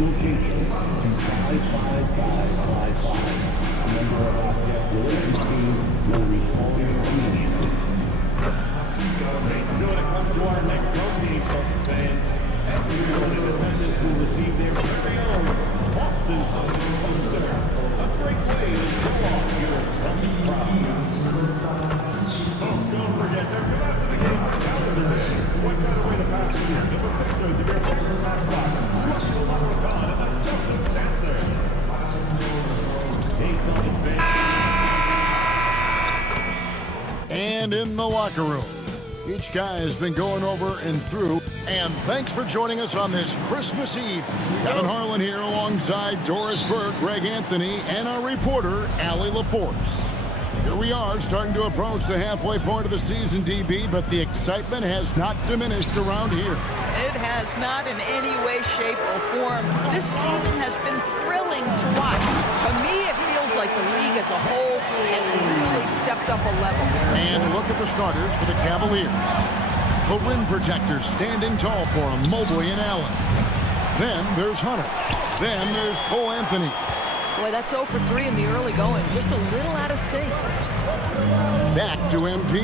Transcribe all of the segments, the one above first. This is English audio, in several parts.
location to 55555. A member of our guest relations team will respond immediately. When it comes to our next protein fans, everyone in attendance will receive their very own Boston Celtics poster. A great way to show off your Celtics pride. Don't forget, they're coming out to the game calendar day. What better way to pass the year than with pictures of your favorite mascot, Russell Leprechaun, and the Celtics dancer. Hey, Celtics fans. And in the locker room, each guy has been going over and through. And thanks for joining us on this Christmas Eve. Kevin Harlan here alongside Doris Burke, Greg Anthony, and our reporter, Allie LaForce. Here we are, starting to approach the halfway point of the season, DB, but the excitement has not diminished around here. It has not in any way, shape, or form. This season has been thrilling to watch. To me, it feels like the league as a whole has really stepped up a level. And look at the starters for the Cavaliers. The rim protectors standing tall for them, Mobley and Allen. Then there's Hunter. Then there's Cole Anthony. Boy, that's 0 for 3 in the early going. Just a little out of sync. Back to MP.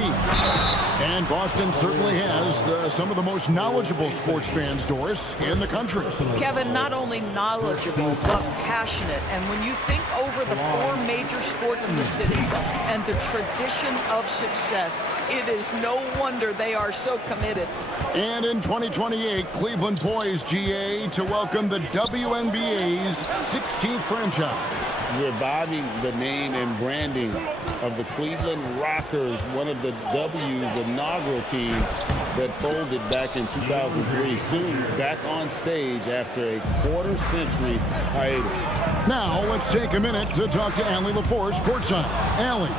And Boston certainly has some of the most knowledgeable sports fans, Doris, in the country. Kevin, not only knowledgeable, but passionate. And when you think over the 4 major sports in the city and the tradition of success, it is no wonder they are so committed. And in 2028, Cleveland poised, GA, to welcome the WNBA's 16th franchise. Reviving the name and branding of the Cleveland Rockers, one of the W's inaugural teams that folded back in 2003. Soon back on stage after a quarter-century hiatus. Now let's take a minute to talk to Allie LaForce courtside. Allie.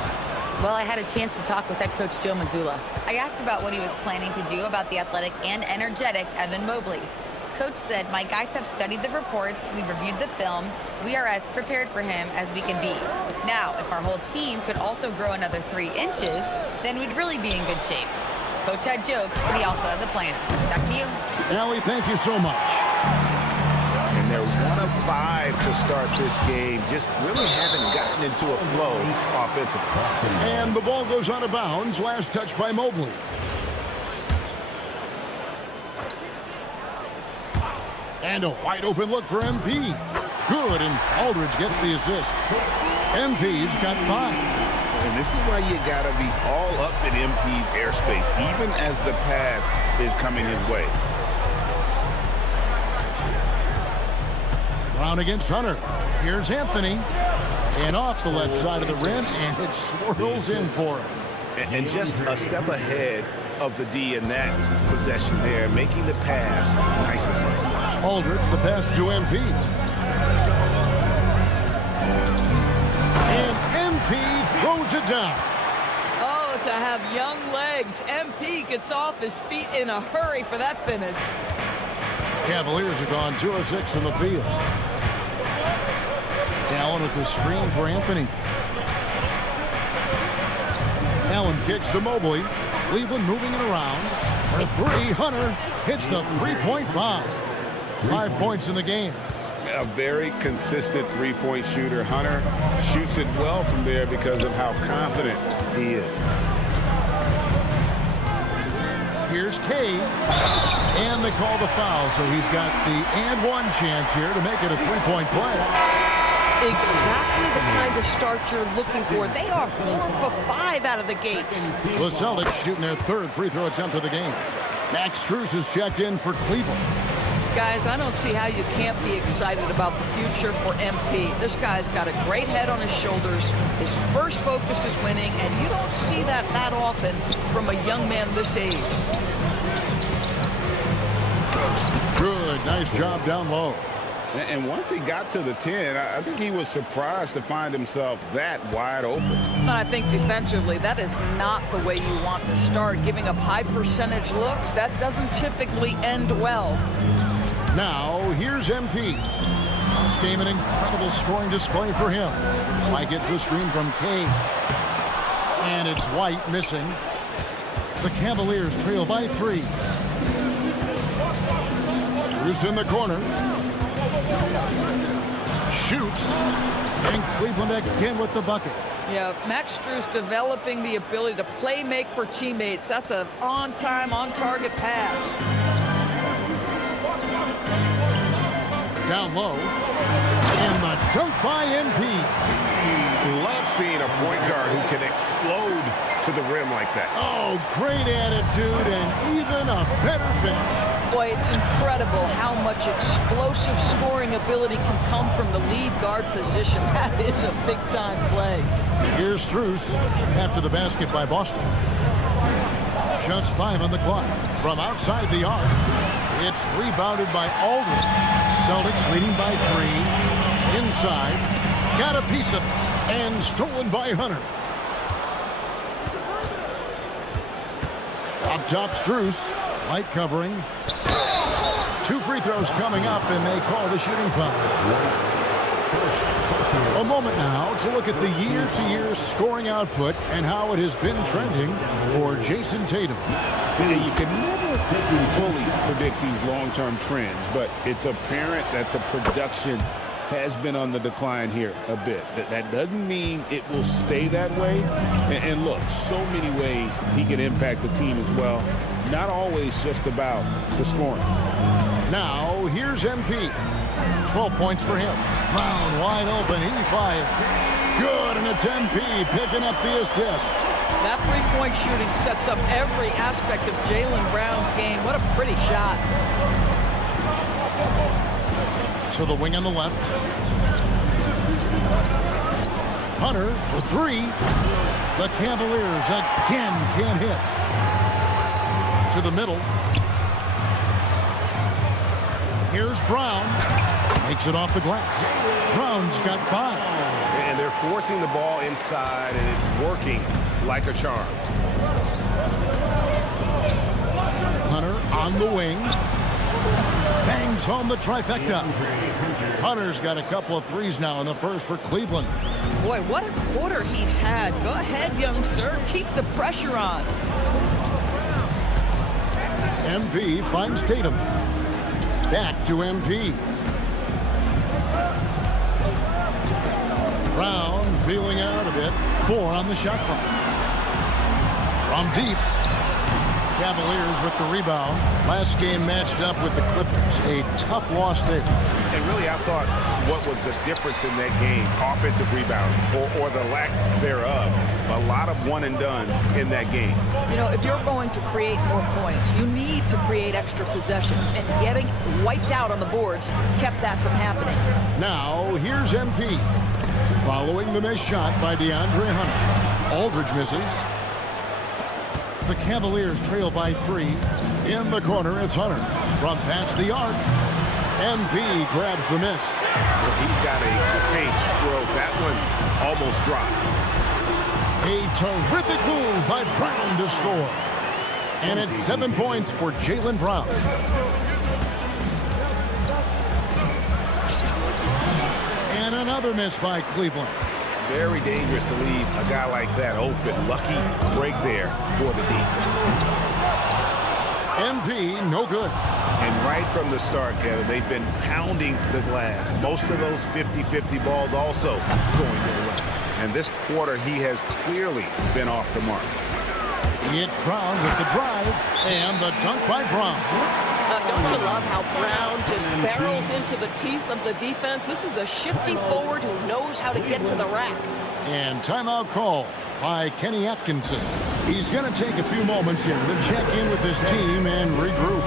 Well, I had a chance to talk with head coach Joe Mazzulla. I asked about what he was planning to do about the athletic and energetic Evan Mobley. Coach said, my guys have studied the reports, we've reviewed the film, we are as prepared for him as we can be. Now, if our whole team could also grow another 3 inches, then we'd really be in good shape. Coach had jokes, but he also has a plan. Back to you. Allie, thank you so much. And they're 1 of 5 to start this game. Just really haven't gotten into a flow offensively. And the ball goes out of bounds. Last touch by Mobley. And a wide open look for MP. Good, and Aldridge gets the assist. MP's got 5. And this is why you got to be all up in MP's airspace, even as the pass is coming his way. Brown against Hunter. Here's Anthony. And off the left side of the rim, and it swirls in for him. And just a step ahead of the D in that possession there, making the pass. Nice assist. Aldridge, the pass to MP. And MP throws it down. Oh, to have young legs. MP gets off his feet in a hurry for that finish. Cavaliers are gone 2 of 6 in the field. Allen with the screen for Anthony. Allen kicks to Mobley. Cleveland moving it around. For 3, Hunter hits the 3-point bomb. 5 points in the game. A very consistent 3-point shooter. Hunter shoots it well from there because of how confident he is. Here's Kay. And they call the foul, so he's got the and 1 chance here to make it a 3-point play. Exactly the kind of start you're looking for. They are 4 for 5 out of the gates. The Celtics shooting their 3rd free throw attempt of the game. Max Strus has checked in for Cleveland. Guys, I don't see how you can't be excited about the future for MP. This guy's got a great head on his shoulders. His first focus is winning, and you don't see that often from a young man this age. Good, nice job down low. And once he got to the 10, I think he was surprised to find himself that wide open. I think defensively, that is not the way you want to start. Giving up high percentage looks, that doesn't typically end well. Now, here's MP. This game, an incredible scoring display for him. White gets the screen from Kay. And it's White missing. The Cavaliers trail by 3. Bruce in the corner. Shoots. And Cleveland again with the bucket. Yeah, Max Strus developing the ability to play make for teammates. That's an on-time, on-target pass. Down low. And the dunk by MP. Love seeing a point guard who can explode to the rim like that. Oh, great attitude and even a better finish. Boy, it's incredible how much explosive scoring ability can come from the lead guard position. That is a big-time play. Here's Strus after the basket by Boston. Just 5 on the clock. From outside the arc, it's rebounded by Aldridge. Celtics leading by 3. Inside, got a piece of it, and stolen by Hunter. Up top, Strus. Light covering. 2 free throws coming up, and they call the shooting foul. A moment now to look at the year-to-year scoring output and how it has been trending for Jason Tatum. You can never fully predict these long-term trends, but it's apparent that the production has been on the decline here a bit. That doesn't mean it will stay that way. And look, so many ways he can impact the team as well. Not always just about the scoring. Now, here's MP. 12 points for him. Brown wide open. He fires. Good, and it's MP picking up the assist. That three-point shooting sets up every aspect of Jaylen Brown's game. What a pretty shot. To the wing on the left. Hunter for 3. The Cavaliers again can't hit. To the middle. Here's Brown. Makes it off the glass. Brown's got 5. And they're forcing the ball inside, and it's working like a charm. Hunter on the wing. Bangs home the trifecta. Hunter's got a couple of threes now in the first for Cleveland. Boy, what a quarter he's had. Go ahead, young sir. Keep the pressure on. MP finds Tatum. Back to MP. Brown feeling out a bit. 4 on the shot clock. From deep. Cavaliers with the rebound. Last game matched up with the Clippers. A tough loss there. And really, I thought what was the difference in that game, offensive rebound or the lack thereof. A lot of one-and-dones in that game. You know, if you're going to create more points, you need to create extra possessions. And getting wiped out on the boards kept that from happening. Now, here's MP. Following the missed shot by DeAndre Hunter. Aldridge misses. The Cavaliers trail by 3. In the corner, it's Hunter. From past the arc, MP grabs the miss. Well, he's got a great stroke. That one almost dropped. A terrific move by Brown to score. And it's 7 points for Jaylen Brown. And another miss by Cleveland. Very dangerous to leave a guy like that open. Lucky break there for the D. MP, no good. And right from the start, Kevin, they've been pounding the glass. Most of those 50-50 balls also going their way. And this quarter, he has clearly been off the mark. It's Brown with the drive and the dunk by Brown. Don't you love how Brown just barrels into the teeth of the defense? This is a shifty forward who knows how to get to the rack. And timeout call by Kenny Atkinson. He's going to take a few moments here to check in with his team and regroup.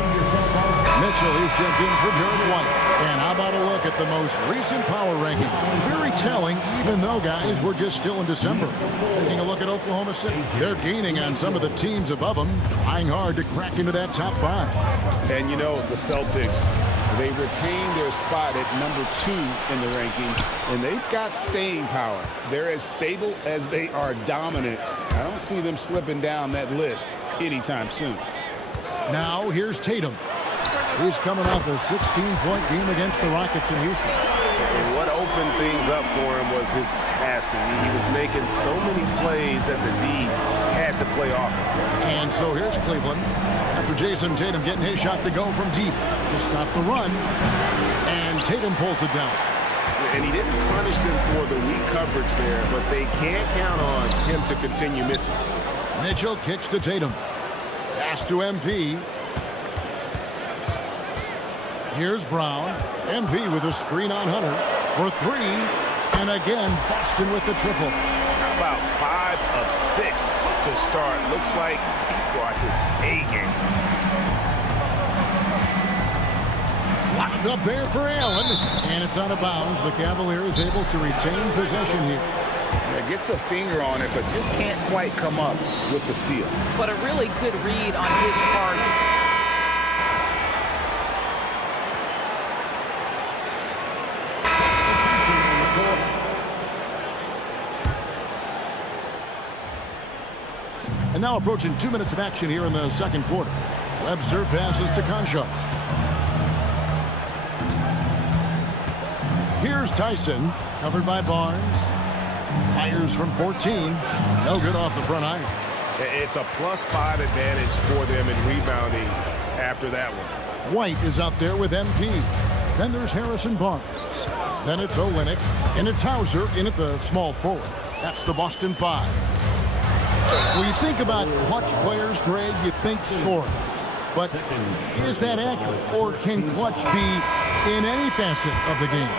Mitchell, he's checked in for Jared White. And how about a look at the most recent power ranking? Very telling, even though, guys, we're just still in December. Taking a look at Oklahoma City. They're gaining on some of the teams above them, trying hard to crack into that top 5. And, you know, the Celtics, they retain their spot at number 2 in the rankings, and they've got staying power. They're as stable as they are dominant. I don't see them slipping down that list anytime soon. Now, here's Tatum. He's coming off a 16-point game against the Rockets in Houston. And what opened things up for him was his passing. He was making so many plays that the D had to play off him. And so here's Cleveland. After Jason Tatum getting his shot to go from deep to stop the run. And Tatum pulls it down. And he didn't punish them for the weak coverage there, but they can't count on him to continue missing. Mitchell kicks to Tatum. Pass to MP. Here's Brown. MP with a screen on Hunter for three. And again, Boston with the triple. How about 5 of 6 to start? Looks like he brought his A game. Locked up there for Allen. And it's out of bounds. The Cavaliers able to retain possession here. Yeah, gets a finger on it, but just can't quite come up with the steal. But a really good read on his part. And now approaching 2 minutes of action here in the second quarter. Webster passes to Concho. Here's Tyson, covered by Barnes. Fires from 14. No good off the front iron. It's a +5 advantage for them in rebounding after that one. White is out there with MP. Then there's Harrison Barnes. Then it's Olynyk. And it's Hauser in at the small forward. That's the Boston 5. When you think about clutch players, Greg, you think scoring. But is that accurate? Or can clutch be in any facet of the game?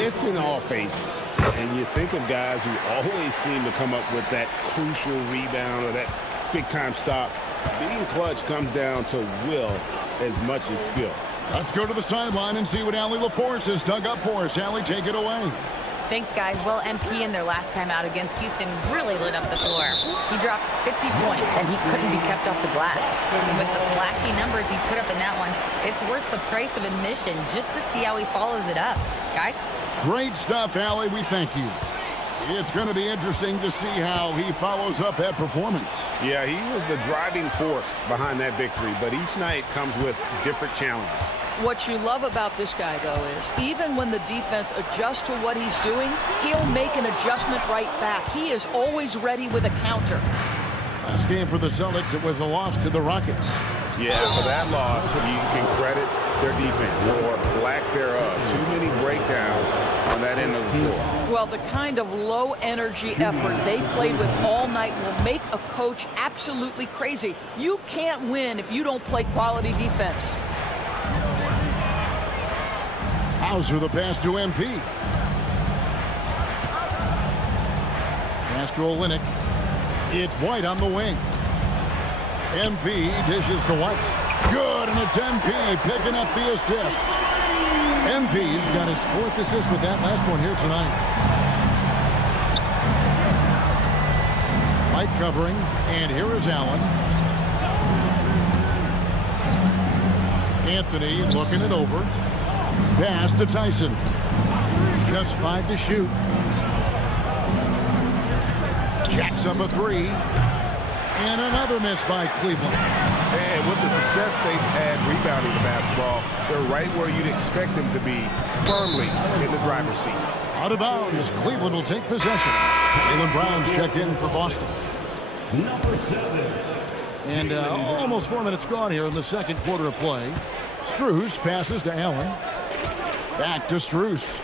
It's in all phases. And you think of guys who always seem to come up with that crucial rebound or that big-time stop. Being clutch comes down to will as much as skill. Let's go to the sideline and see what Allie LaForce has dug up for us. Allie, take it away. Thanks, guys. Well, MP in their last time out against Houston really lit up the floor. He dropped 50 points, and he couldn't be kept off the glass. And with the flashy numbers he put up in that one, it's worth the price of admission just to see how he follows it up. Guys? Great stuff, Allie. We thank you. It's going to be interesting to see how he follows up that performance. Yeah, he was the driving force behind that victory, but each night comes with different challenges. What you love about this guy, though, is even when the defense adjusts to what he's doing, he'll make an adjustment right back. He is always ready with a counter. Last game for the Celtics, it was a loss to the Rockets. Yeah, for that loss, you can credit their defense or lack thereof. Too many breakdowns on that end of the floor. Well, the kind of low-energy effort they played with all night will make a coach absolutely crazy. You can't win if you don't play quality defense. Hauser the pass to MP. Pass to Olynyk. It's White on the wing. MP dishes to White. Good, and it's MP picking up the assist. MP's got his 4th assist with that last one here tonight. White covering, and here is Allen. Anthony looking it over. Pass to Tyson. Just 5 to shoot. Jacks up a 3. And another miss by Cleveland. And with the success they've had rebounding the basketball, they're right where you'd expect them to be, firmly in the driver's seat. Out of bounds. Cleveland will take possession. Jaylen Brown's checked in for Boston. Number 7. And almost 4 minutes gone here in the second quarter of play. Strus passes to Allen. Back to Strus.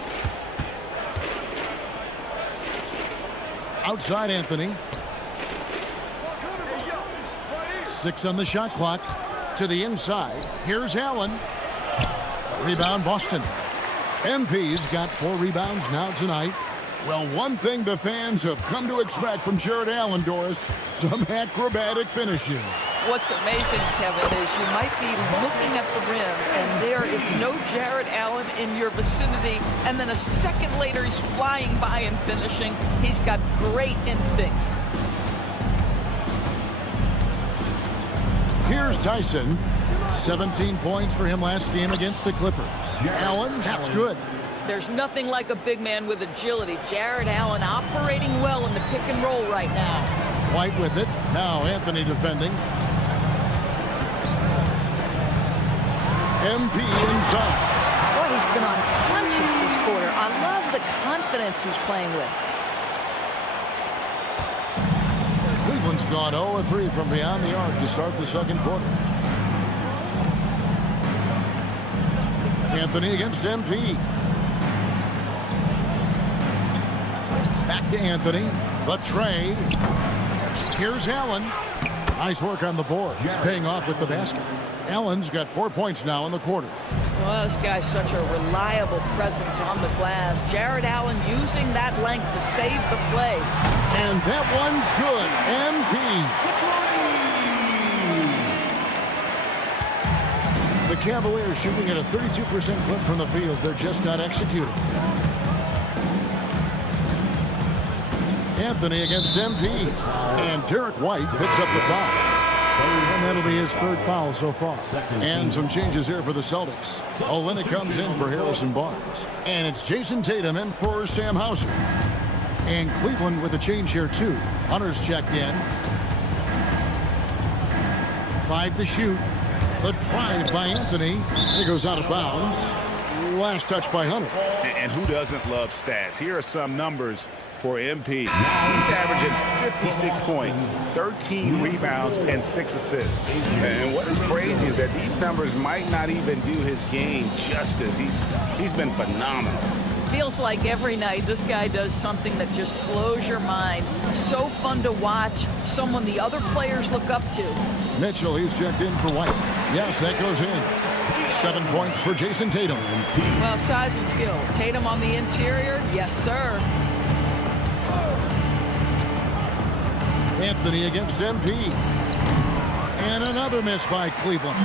Outside Anthony. 6 on the shot clock. To the inside. Here's Allen. Rebound Boston. MP's got 4 rebounds now tonight. Well, one thing the fans have come to expect from Jared Allen, Doris, some acrobatic finishes. What's amazing, Kevin, is you might be looking at the rim and there is no Jared Allen in your vicinity, and then a second later he's flying by and finishing. He's got great instincts. Here's Tyson. 17 points for him last game against the Clippers. Allen, that's good. There's nothing like a big man with agility. Jared Allen operating well in the pick and roll right now. White with it. Now Anthony defending. MP inside. Boy, he's been on inches this quarter. I love the confidence he's playing with. Cleveland's gone 0-3 from beyond the arc to start the second quarter. Anthony against MP. Back to Anthony. The tray. Here's Allen. Nice work on the board. He's paying off with the basket. Allen's got 4 points now in the quarter. Well, this guy's such a reliable presence on the glass. Jared Allen using that length to save the play. And that one's good. MP. The Cavaliers shooting at a 32% clip from the field. They're just not executing. Anthony against MP. And Derek White picks up the foul. And that'll be his third foul so far. And some changes here for the Celtics. Olynyk comes in for Harrison Barnes. And it's Jason Tatum in for Sam Hauser. And Cleveland with a change here too. Hunter's checked in. 5 to shoot. The drive by Anthony. He goes out of bounds. Last touch by Hunter. And who doesn't love stats? Here are some numbers for MP. He's averaging 56 points, 13 rebounds, and 6 assists. And what is crazy is that these numbers might not even do his game justice. He's been phenomenal. Feels like every night this guy does something that just blows your mind. So fun to watch. Someone the other players look up to. Mitchell, he's checked in for White. Yes, that goes in. 7 points for Jason Tatum. Well, size and skill. Tatum on the interior. Yes, sir. Anthony against MP. And another miss by Cleveland.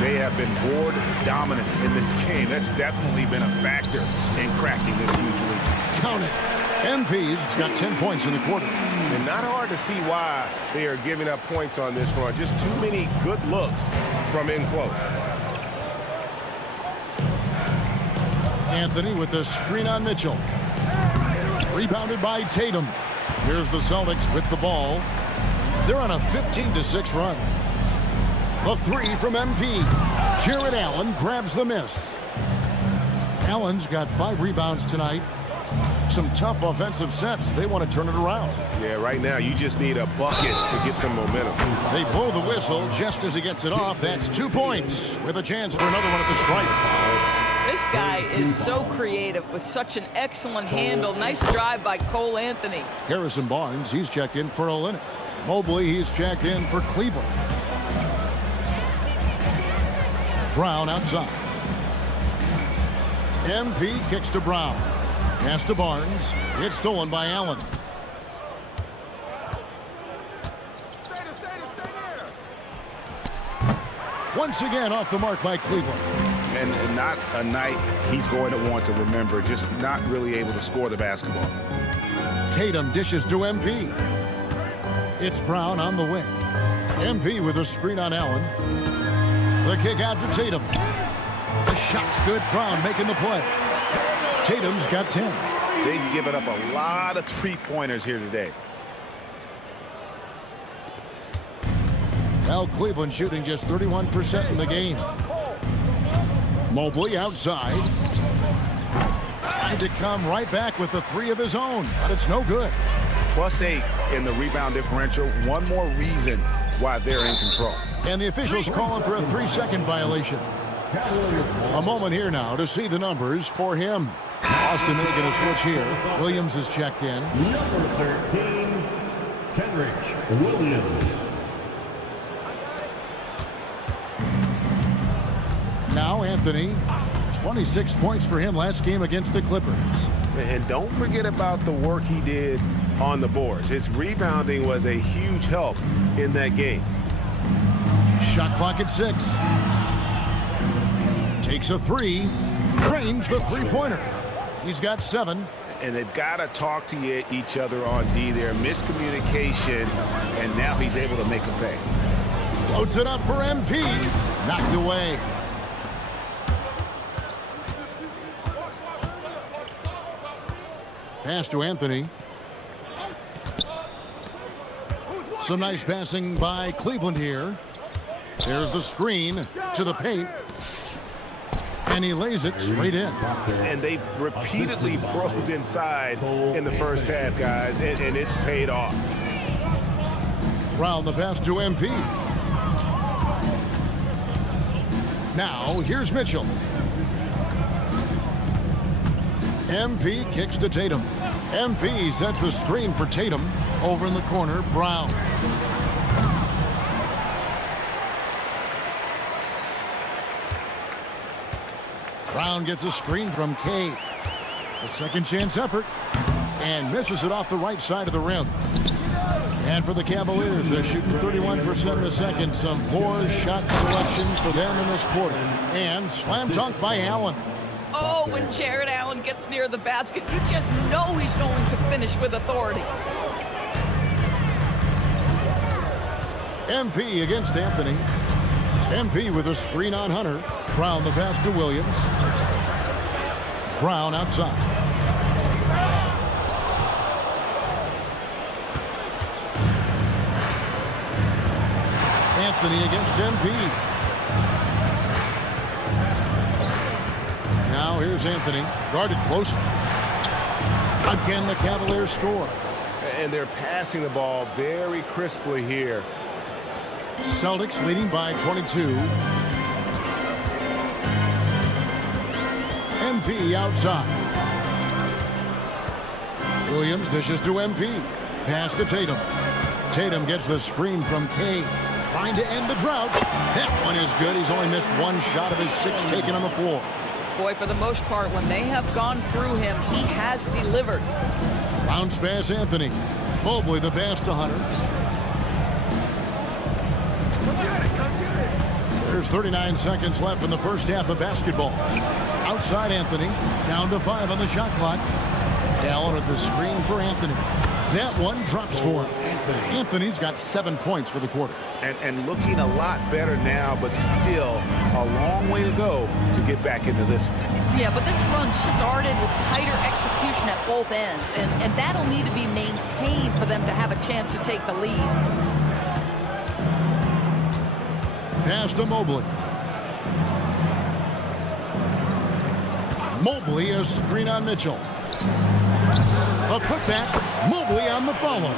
They have been board dominant in this game. That's definitely been a factor in cracking this huge lead. Count it. MP's got 10 points in the quarter. And not hard to see why they are giving up points on this run. Just too many good looks from in close. Anthony with the screen on Mitchell. Rebounded by Tatum. Here's the Celtics with the ball. They're on a 15-6 run. The three from MP. Jared Allen grabs the miss. Allen's got 5 rebounds tonight. Some tough offensive sets. They want to turn it around. Yeah, right now you just need a bucket to get some momentum. They blow the whistle just as he gets it off. That's 2 points with a chance for another one at the stripe. This guy is so creative with such an excellent handle. Nice drive by Cole Anthony. Harrison Barnes, he's checked in for Olynyk. Mobley, he's checked in for Cleveland. Brown outside. MP kicks to Brown. Pass to Barnes. It's stolen by Allen. Once again off the mark by Cleveland. And not a night he's going to want to remember, just not really able to score the basketball. Tatum dishes to MP. It's Brown on the wing. MP with a screen on Allen. The kick out to Tatum. The shot's good. Brown making the play. Tatum's got 10. They've given up a lot of three-pointers here today. Now Cleveland shooting just 31% in the game. Mobley outside. Trying to come right back with the 3 of his own, but it's no good. +8 in the rebound differential. One more reason why they're in control. And the officials calling for a 3-second violation. A moment here now to see the numbers for him. Austin making a switch here. Williams is checked in. Number 13, Kenrich Williams. Now Anthony, 26 points for him last game against the Clippers. And don't forget about the work he did on the boards. His rebounding was a huge help in that game. Shot clock at 6. Takes a 3. Drains the three-pointer. He's got 7. And they've got to talk to each other on D there. Miscommunication, and now he's able to make a pay. Floats it up for MP. Knocked away. Pass to Anthony. Some nice passing by Cleveland here. There's the screen to the paint. And he lays it straight in. And they've repeatedly probed inside in the first half, guys, and it's paid off. Round the pass to MP. Now, here's Mitchell. MP kicks to Tatum. MP sets the screen for Tatum. Over in the corner, Brown. Brown gets a screen from Kay. A second chance effort. And misses it off the right side of the rim. And for the Cavaliers, they're shooting 31% in the second. Some poor shot selection for them in this quarter. And slam dunk by Allen. Oh, when Jared Allen gets near the basket, you just know he's going to finish with authority. MP against Anthony. MP with a screen on Hunter. Brown the pass to Williams. Brown outside. Anthony against MP. Now here's Anthony, guarded close. Again, the Cavaliers score. And they're passing the ball very crisply here. Celtics leading by 22. MP outside. Williams dishes to MP. Pass to Tatum. Tatum gets the screen from Kay. Trying to end the drought. That one is good. He's only missed one shot of his 6 taken on the floor. Boy, for the most part, when they have gone through him, he has delivered. Bounce pass Anthony. Mobley the pass to Hunter. There's 39 seconds left in the first half of basketball. Outside Anthony. Down to 5 on the shot clock. Allen with the screen for Anthony. That one drops for him. Anthony's got 7 points for the quarter. And looking a lot better now, but still a long way to go to get back into this one. Yeah, but this run started with tighter execution at both ends, and that'll need to be maintained for them to have a chance to take the lead. Pass to Mobley. Mobley a screen on Mitchell. A putback. Mobley on the follow.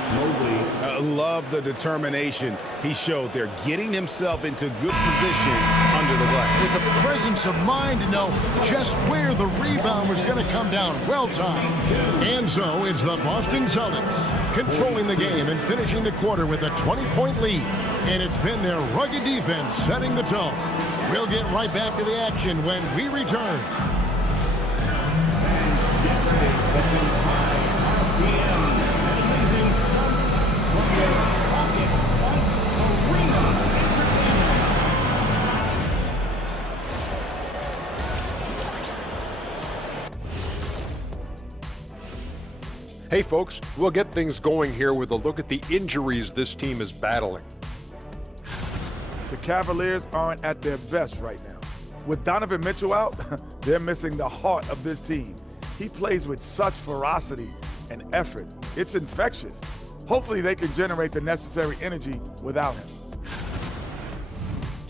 Love the determination he showed there, getting himself into good position under the glass. With the presence of mind to know just where the rebound was going to come down. Well timed. And so it's the Boston Celtics controlling the game and finishing the quarter with a 20-point lead. And it's been their rugged defense setting the tone. We'll get right back to the action when we return. Hey folks, we'll get things going here with a look at the injuries this team is battling. The Cavaliers aren't at their best right now. With Donovan Mitchell out, they're missing the heart of this team. He plays with such ferocity and effort. It's infectious. Hopefully they can generate the necessary energy without him.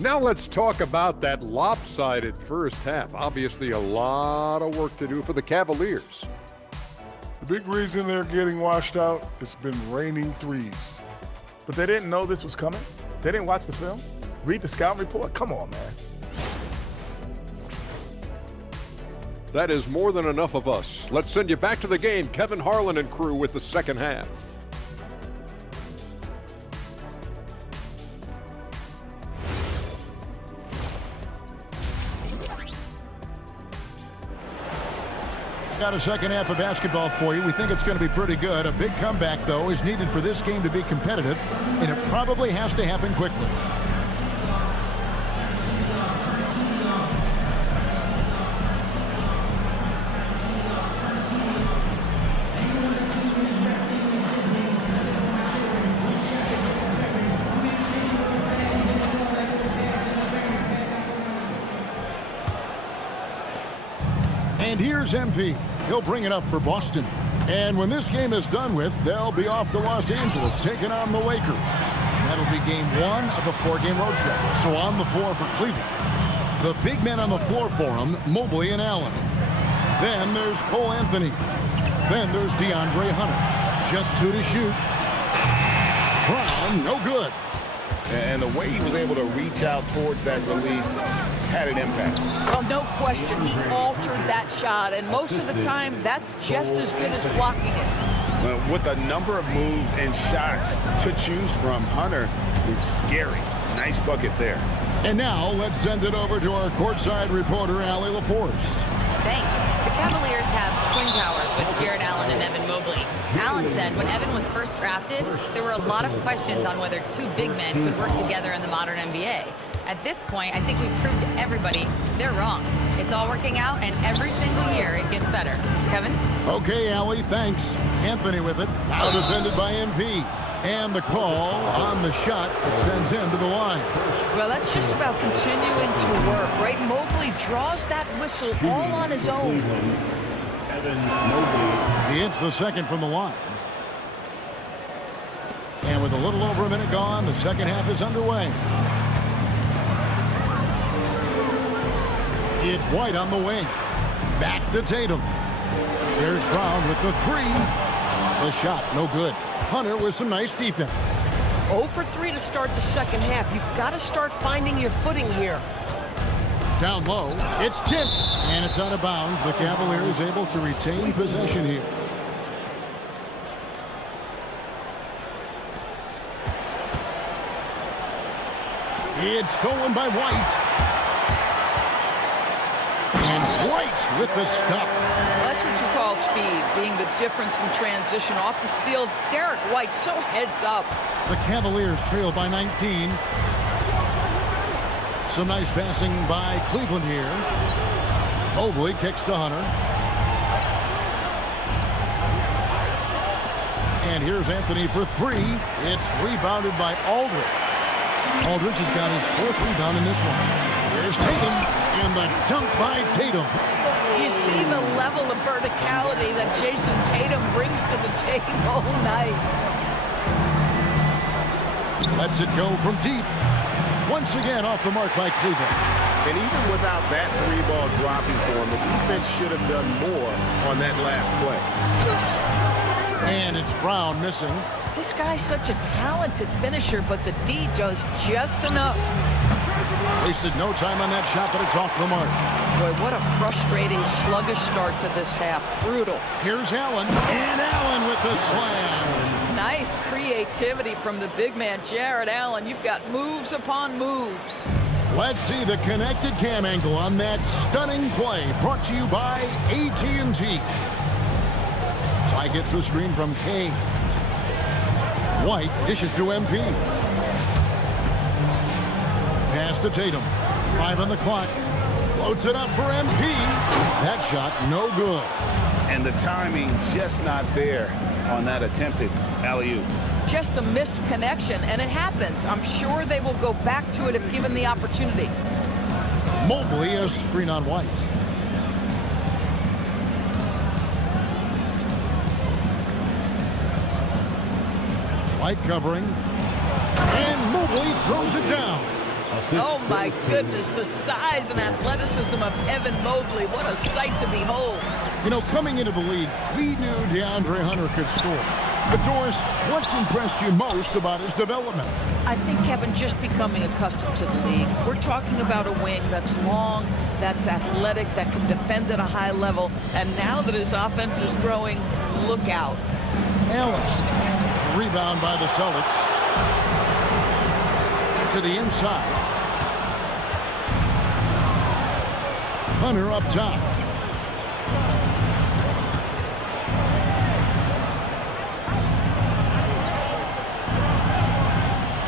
Now let's talk about that lopsided first half. Obviously a lot of work to do for the Cavaliers. The big reason they're getting washed out, it's been raining threes. But they didn't know this was coming? They didn't watch the film? Read the scouting report? Come on, man. That is more than enough of us. Let's send you back to the game. Kevin Harlan and crew with the second half. Got a second half of basketball for you. We think it's going to be pretty good. A big comeback, though, is needed for this game to be competitive, and it probably has to happen quickly. And here's MP. He'll bring it up for Boston. And when this game is done with, they'll be off to Los Angeles taking on the Lakers. That'll be game 1 of a 4-game road trip. So on the floor for Cleveland. The big men on the floor for him, Mobley and Allen. Then there's Cole Anthony. Then there's DeAndre Hunter. Just 2 to shoot. Brown, no good. And the way he was able to reach out towards that release had an impact. Well, no question, he altered that shot, and most of the time, that's just as good as blocking it. With a number of moves and shots to choose from, Hunter is scary. Nice bucket there. And now let's send it over to our courtside reporter, Allie LaForce. Thanks. The Cavaliers have twin towers with Jared Allen and Evan Mobley. Allen said when Evan was first drafted, there were a lot of questions on whether two big men could work together in the modern NBA. At this point, I think we've proved to everybody they're wrong. It's all working out, and every single year it gets better. Kevin? Okay, Allie, thanks. Anthony with it. Now defended by MP. And the call on the shot that sends him to the line. Well, that's just about continuing to work, right? Mobley draws that whistle all on his own. Evan Mobley. He hits the second from the line. And with a little over a minute gone, the second half is underway. It's White on the wing. Back to Tatum. There's Brown with the three. The shot, no good. Hunter with some nice defense. 0 for 3 to start the second half. You've got to start finding your footing here. Down low, it's tipped, and it's out of bounds. The Cavaliers able to retain possession here. It's stolen by White. And White with the stuff. That's what you call speed, being the difference in transition. Off the steal, Derek White so heads up. The Cavaliers trail by 19. Some nice passing by Cleveland here. Mobley kicks to Hunter. And here's Anthony for three. It's rebounded by Aldridge. Aldridge has got his fourth rebound in this one. Here's Tatum, and the dunk by Tatum. You see the level of verticality that Jason Tatum brings to the table. Nice. Lets it go from deep. Once again off the mark by Cleveland. And even without that three ball dropping for him, the defense should have done more on that last play. And it's Brown missing. This guy's such a talented finisher, but the D does just enough. Wasted no time on that shot, but it's off the mark. Boy, what a frustrating, sluggish start to this half. Brutal. Here's Allen, and Allen with the slam. Nice creativity from the big man, Jared Allen. You've got moves upon moves. Let's see the connected cam angle on that stunning play, brought to you by AT&T. White gets the screen from Kane. White dishes to MP. Pass to Tatum. 5 on the clock. Floats it up for MP. That shot, no good. And the timing just not there on that attempted alley-oop. Just a missed connection, and it happens. I'm sure they will go back to it if given the opportunity. Mobley a screen on White. White covering. And Mobley throws it down. Oh my goodness, the size and athleticism of Evan Mobley. What a sight to behold. You know, coming into the league, we knew DeAndre Hunter could score. But Doris, what's impressed you most about his development? I think, Kevin, just becoming accustomed to the league. We're talking about a wing that's long, that's athletic, that can defend at a high level. And now that his offense is growing, look out. Allen, rebound by the Celtics. To the inside. Hunter up top.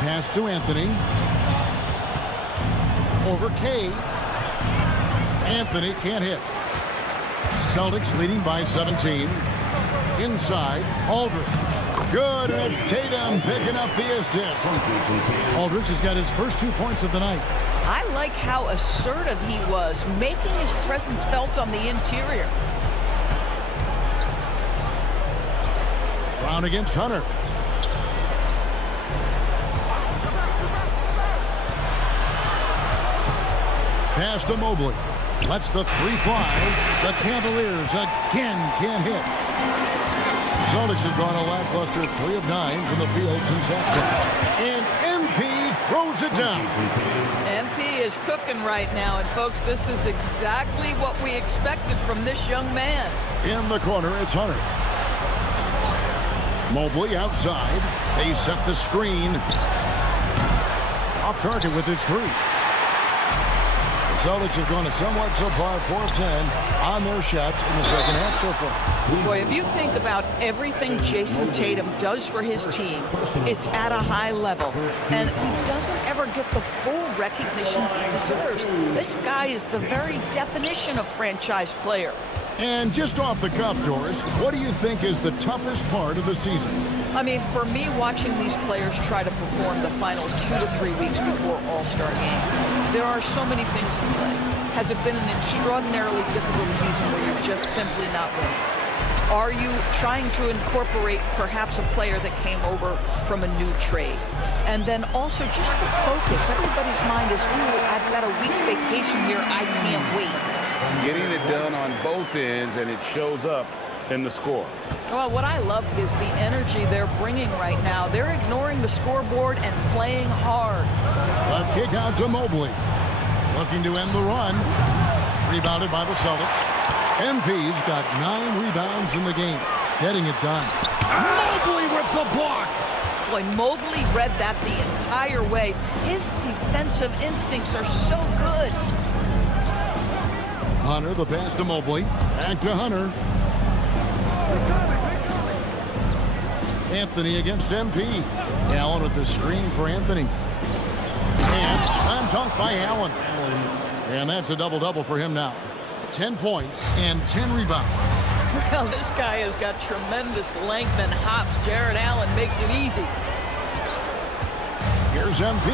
Pass to Anthony. Over K. Anthony can't hit. Celtics leading by 17. Inside, Aldridge. Good, and it's Tatum picking up the assist. Aldridge has got his first 2 points of the night. I like how assertive he was, making his presence felt on the interior. Brown against Hunter. pass to Mobley. Lets the three fly. The Cavaliers again can't hit. The Celtics have gone a lackluster 3 of 9 from the field since halftime. And MP throws it down. MP is cooking right now, and folks, this is exactly what we expected from this young man. In the corner, it's Hunter. Mobley outside. They set the screen. Off target with his three. The Celtics have gone a somewhat subpar 4 of 10 on their shots in the second half so far. Boy, if you think about everything Jason Tatum does for his team, it's at a high level. And he doesn't ever get the full recognition he deserves. This guy is the very definition of franchise player. And just off the cuff, Doris, what do you think is the toughest part of the season? I mean, for me, watching these players try to perform the final 2 to 3 weeks before All-Star game, there are so many things in play. Has it been an extraordinarily difficult season where you're just simply not winning? Are you trying to incorporate perhaps a player that came over from a new trade? And then also just the focus. Everybody's mind is, ooh, I've got a week vacation here. I can't wait. Getting it done on both ends, and it shows up in the score. Well, what I love is the energy they're bringing right now. They're ignoring the scoreboard and playing hard. A kick out to Mobley. Looking to end the run. Rebounded by the Celtics. MP's got 9 rebounds in the game. Getting it done. Mobley with the block. Boy, Mobley read that the entire way. His defensive instincts are so good. Hunter, the pass to Mobley. Back to Hunter. Anthony against MP. Allen with the screen for Anthony. And slam dunk by Allen. And that's a double-double for him now. 10 points and 10 rebounds. Well, this guy has got tremendous length and hops. Jared Allen makes it easy. Here's MP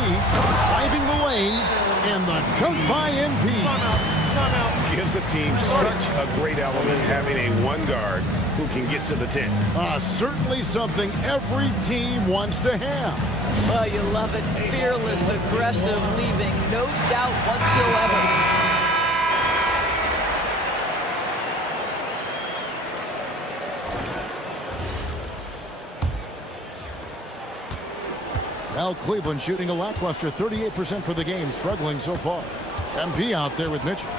driving the lane. And the dunk by MP. Gives the team such a great element having a one guard who can get to the 10. Certainly something every team wants to have. Oh, you love it. Fearless, aggressive, leaving no doubt whatsoever. Now Cleveland shooting a lackluster 38% for the game, struggling so far. MP out there with Mitchell.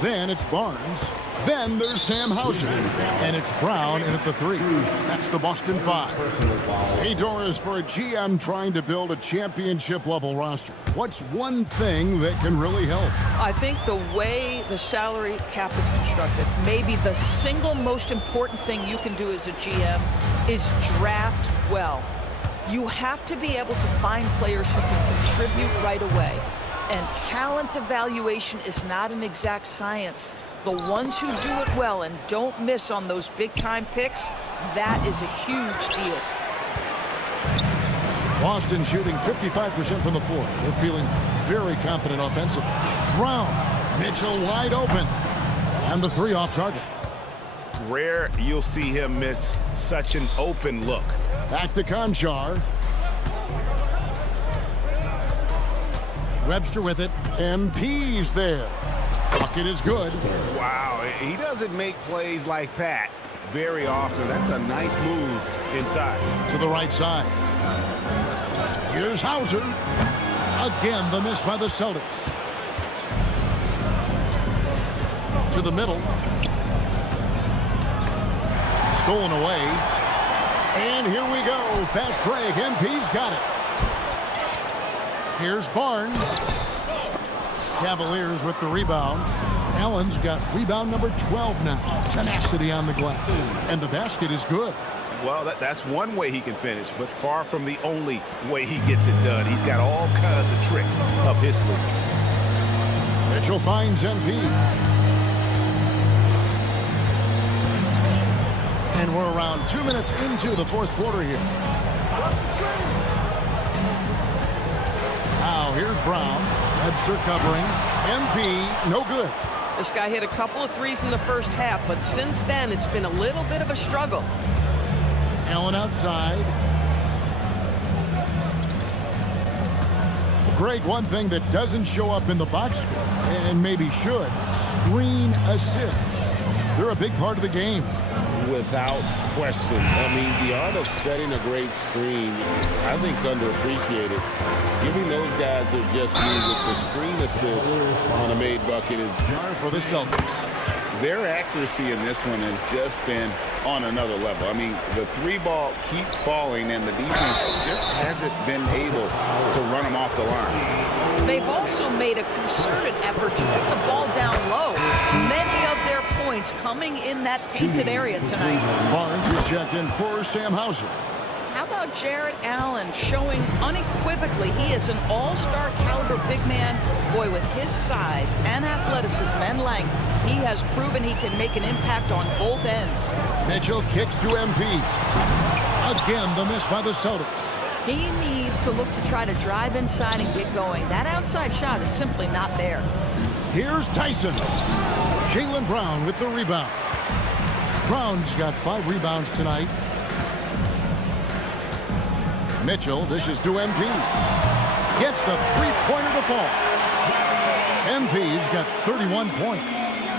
Then it's Barnes. Then there's Sam Hauser. And it's Brown in at the 3. That's the Boston 5. Hey, Doris, for a GM trying to build a championship-level roster, what's one thing that can really help? I think the way the salary cap is constructed, maybe the single most important thing you can do as a GM is draft well. You have to be able to find players who can contribute right away. And talent evaluation is not an exact science. The ones who do it well and don't miss on those big-time picks, that is a huge deal. Boston shooting 55% from the floor. They're feeling very confident offensively. Brown, Mitchell wide open. And the 3 off target. Rare you'll see him miss such an open look. Back to Conchar. Webster with it. MP's there. Bucket is good. Wow, he doesn't make plays like that very often. That's a nice move inside. To the right side. Here's Hauser. Again, the miss by the Celtics. To the middle. Stolen away. And here we go. Fast break. MP's got it. Here's Barnes. Cavaliers with the rebound. Allen's got rebound number 12 now. Tenacity on the glass. And the basket is good. Well, that's one way he can finish, but far from the only way he gets it done. He's got all kinds of tricks up his sleeve. Mitchell finds MP. And we're around 2 minutes into the fourth quarter here. Now here's Brown. Webster covering. MP, no good. This guy hit a couple of threes in the first half, but since then it's been a little bit of a struggle. Allen outside. Greg, one thing that doesn't show up in the box score, and maybe should, screen assists. They're a big part of the game. Without question. I mean, the art of setting a great screen, I think, is underappreciated. Giving those guys their just due with the screen assist on a made bucket is For the Celtics. Their accuracy in this one has just been on another level. I mean, the three ball keeps falling, and the defense just hasn't been able to run them off the line. They've also made a concerted effort to put the ball down low. Many of their points coming in that painted area tonight. Barnes is checked in for Sam Hauser. How about Jarrett Allen showing unequivocally he is an all-star caliber big man? Boy, with his size and athleticism and length, he has proven he can make an impact on both ends. Mitchell kicks to MP. Again, the miss by the Celtics. He needs to look to try to drive inside and get going. That outside shot is simply not there. Here's Tyson. Jaylen Brown with the rebound. Brown's got 5 rebounds tonight. Mitchell dishes to MP. Gets the three-pointer to fall. MP's got 31 points.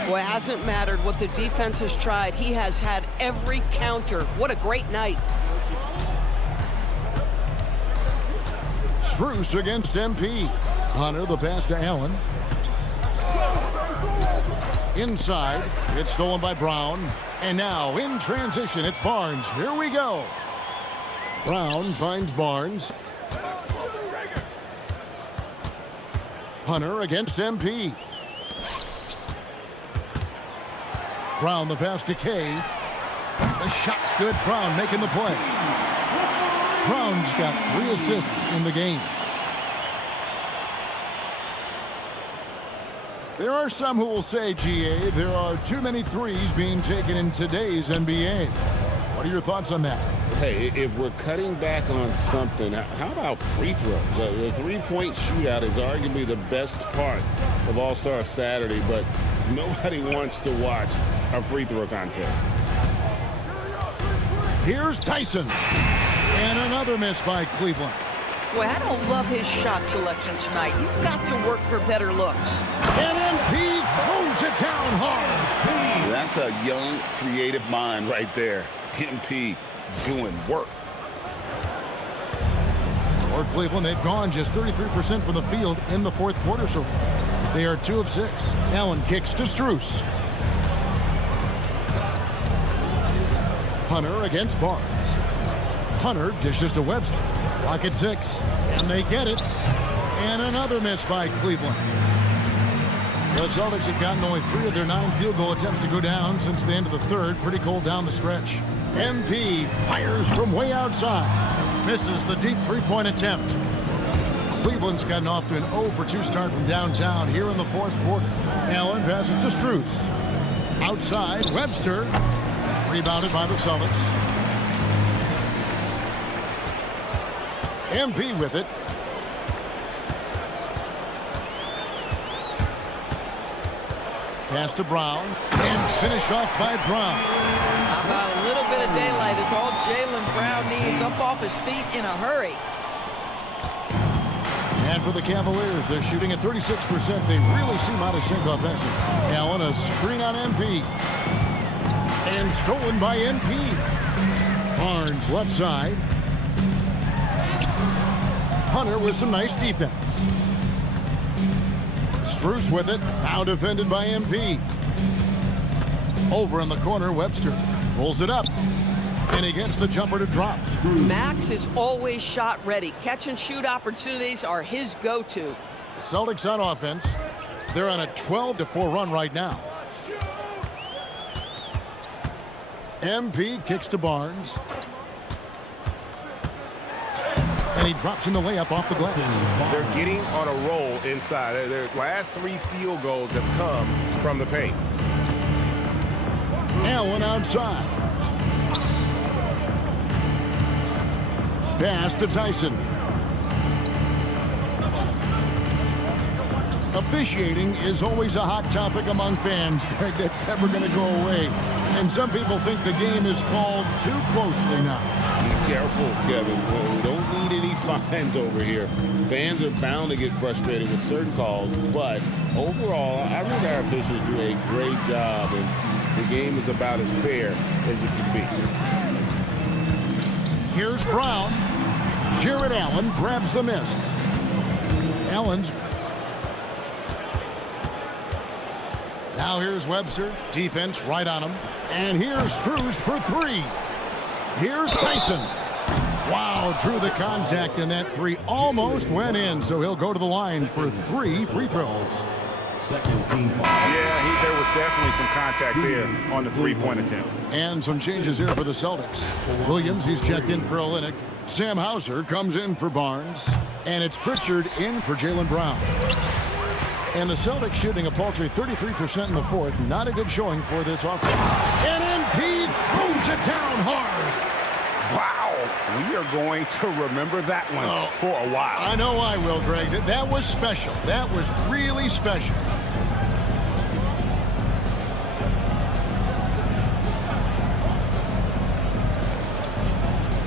Well, it hasn't mattered what the defense has tried. He has had every counter. What a great night. Strus against MP. Hunter the pass to Allen. Inside, it's stolen by Brown. And now in transition, it's Barnes. Here we go. Brown finds Barnes. Hunter against MP. Brown the pass to Kay. The shot's good. Brown making the play. Brown's got 3 assists in the game. There are some who will say, GA, there are too many threes being taken in today's NBA. What are your thoughts on that? Hey, if we're cutting back on something, how about free throws? The three-point shootout is arguably the best part of All-Star Saturday, but nobody wants to watch a free throw contest. Here's Tyson. And another miss by Cleveland. Boy, I don't love his shot selection tonight. You've got to work for better looks. And MP throws it down hard. That's a young, creative mind right there. MP doing work. For Cleveland, they've gone just 33% from the field in the fourth quarter so far. They are 2 of 6. Allen kicks to Strus. Hunter against Barnes. Hunter dishes to Webster. Rocket 6. And they get it. And another miss by Cleveland. The Celtics have gotten only 3 of their 9 field goal attempts to go down since the end of the third. Pretty cold down the stretch. MP fires from way outside. Misses the deep three-point attempt. Cleveland's gotten off to an 0 for 2 start from downtown here in the fourth quarter. Allen passes to Strus. Outside, Webster. Rebounded by the Celtics. MP with it. Pass to Brown. And finished off by Brown. How about a little bit of daylight is all Jaylen Brown needs, up off his feet in a hurry. And for the Cavaliers, they're shooting at 36%. They really seem out of sync offensively. Allen, a screen on MP. And stolen by MP. Barnes left side. Hunter with some nice defense. Strus with it. Now defended by MP. Over in the corner, Webster pulls it up. And against the jumper to drop. Max is always shot ready. Catch and shoot opportunities are his go-to. The Celtics on offense. They're on a 12-4 run right now. MP kicks to Barnes. And he drops in the layup off the glass. They're getting on a roll inside. Their last 3 field goals have come from the paint. Allen outside. Pass to Tyson. Officiating is always a hot topic among fans, Greg. That's never going to go away. And some people think the game is called too closely now. Be careful, Kevin. We don't need any fines over here. Fans are bound to get frustrated with certain calls, but overall, I think our officials do a great job, and the game is about as fair as it can be. Here's Brown. Jared Allen grabs the miss. Allen's. Now here's Webster. Defense right on him. And here's Cruz for three. Here's Tyson. Wow, drew the contact, and that three almost went in, so he'll go to the line for 3 free throws. Yeah, there was definitely some contact there on the three-point attempt. And some changes here for the Celtics. Williams, he's checked in for Olynyk. Sam Hauser comes in for Barnes. And it's Pritchard in for Jaylen Brown. And the Celtics shooting a paltry 33% in the fourth. Not a good showing for this offense. And MP throws it down hard. Wow, we are going to remember that one for a while. I know I will, Greg. That was special. That was really special.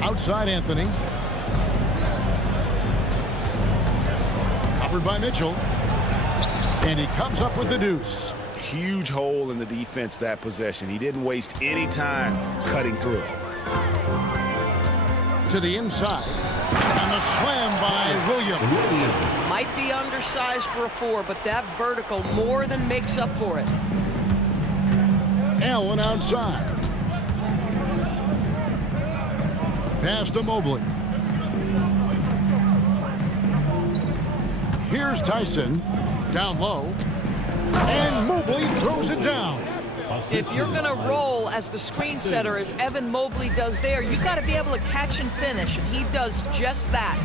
Outside Anthony. Covered by Mitchell. And he comes up with the deuce. Huge hole in the defense that possession. He didn't waste any time cutting through. To the inside. And the slam by Williams. Might be undersized for a 4, but that vertical more than makes up for it. Allen outside. Pass to Mobley. Here's Tyson. Down low. And Mobley throws it down. If you're going to roll as the screen setter as Evan Mobley does there, you got to be able to catch and finish, and he does just that.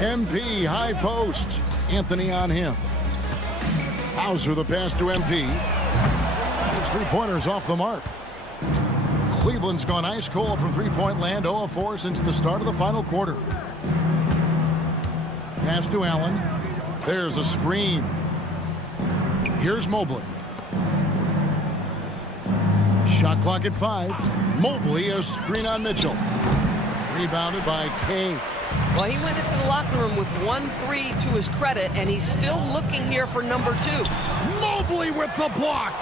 MP high post. Anthony on him. Hauser the pass to MP. His three-pointers off the mark. Cleveland's gone ice cold from three-point land, 0 of 4 since the start of the final quarter. Pass to Allen. There's a screen. Here's Mobley. Shot clock at 5. Mobley, a screen on Mitchell. Rebounded by Kay. Well, he went into the locker room with 1-3 to his credit, and he's still looking here for number 2. Mobley with the block.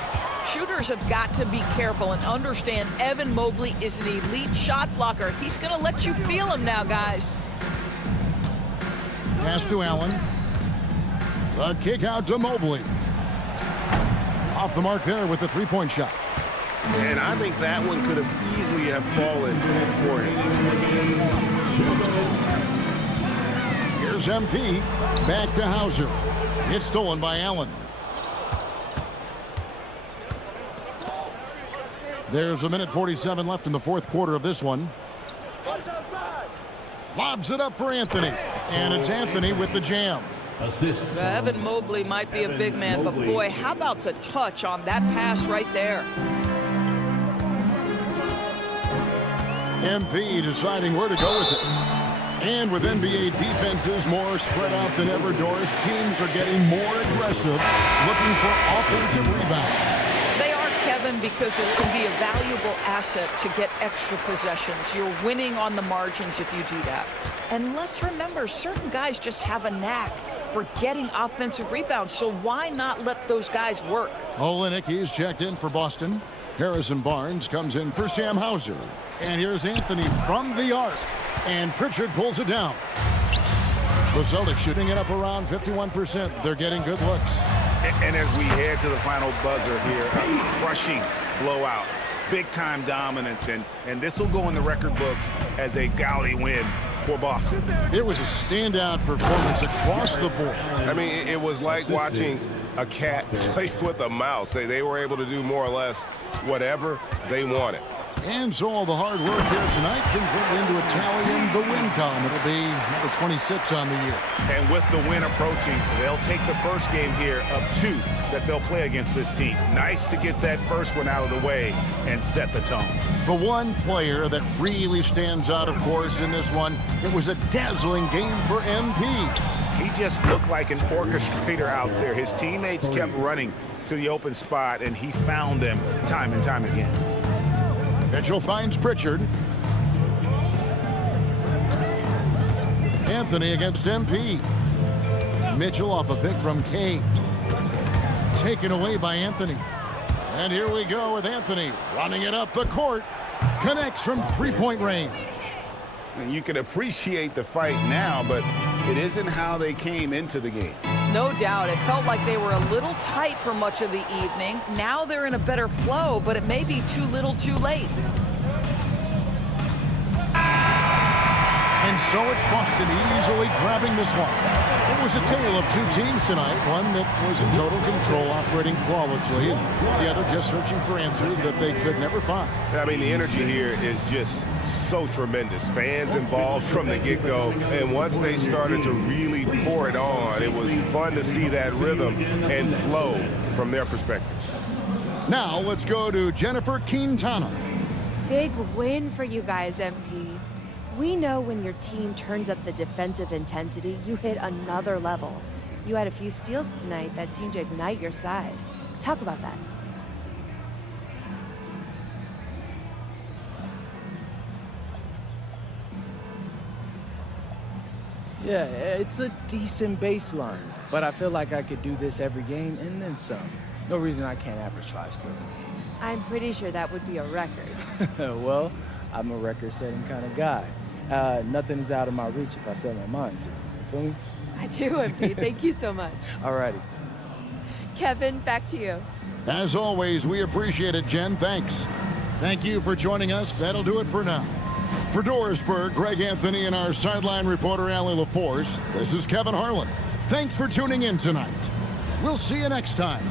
Shooters have got to be careful and understand Evan Mobley is an elite shot blocker. He's going to let you feel him now, guys. Pass to Allen. The kick out to Mobley. Off the mark there with the three-point shot. And I think that one could have easily have fallen for him. Here's MP. Back to Hauser. It's stolen by Allen. There's 1:47 left in the fourth quarter of this one. Lobs it up for Anthony. And it's Anthony with the jam. Evan Mobley might be a big man, but boy, how about the touch on that pass right there? MP deciding where to go with it. And with NBA defenses more spread out than ever, Doris, teams are getting more aggressive, looking for offensive rebounds. They are, Kevin, because it can be a valuable asset to get extra possessions. You're winning on the margins if you do that. And let's remember, certain guys just have a knack for getting offensive rebounds, so why not let those guys work? Olynyk, he's checked in for Boston. Harrison Barnes comes in for Sam Hauser. And here's Anthony from the arc. And Pritchard pulls it down. The Celtics shooting it up around 51%. They're getting good looks. And as we head to the final buzzer here, a crushing blowout, big-time dominance, and this will go in the record books as a gaudy win for Boston. It was a standout performance across the board. I mean, it was like watching a cat play with a mouse. They were able to do more or less whatever they wanted. And so all the hard work here tonight converted into a tally in the win column. It'll be number 26 on the year. And with the win approaching, they'll take the first game here of 2 that they'll play against this team. Nice to get that first one out of the way and set the tone. The one player that really stands out, of course, in this one, it was a dazzling game for MP. He just looked like an orchestrator out there. His teammates kept running to the open spot, and he found them time and time again. Mitchell finds Pritchard. Anthony against MP. Mitchell off a pick from Kane. Taken away by Anthony. And here we go with Anthony running it up the court. Connects from three-point range. And you can appreciate the fight now, but it isn't how they came into the game. No doubt. It felt like they were a little tight for much of the evening. Now they're in a better flow, but it may be too little too late. And so it's Boston easily grabbing this one. It was a tale of 2 teams tonight. One that was in total control, operating flawlessly, and the other just searching for answers that they could never find. I mean, the energy here is just so tremendous. Fans involved from the get-go, and once they started to really pour it on, it was fun to see that rhythm and flow from their perspective. Now let's go to Jennifer Quintana. Big win for you guys, MP. We know when your team turns up the defensive intensity, you hit another level. You had a few steals tonight that seemed to ignite your side. Talk about that. Yeah, it's a decent baseline, but I feel like I could do this every game and then some. No reason I can't average 5 steals a game. I'm pretty sure that would be a record. Well, I'm a record-setting kind of guy. Nothing is out of my reach if I set my mind to. You feel me? I do, MP. Thank you so much. Alrighty. Kevin, back to you. As always, we appreciate it, Jen. Thanks. Thank you for joining us. That'll do it for now. For Dorisburg, Greg Anthony, and our sideline reporter, Allie LaForce, this is Kevin Harlan. Thanks for tuning in tonight. We'll see you next time.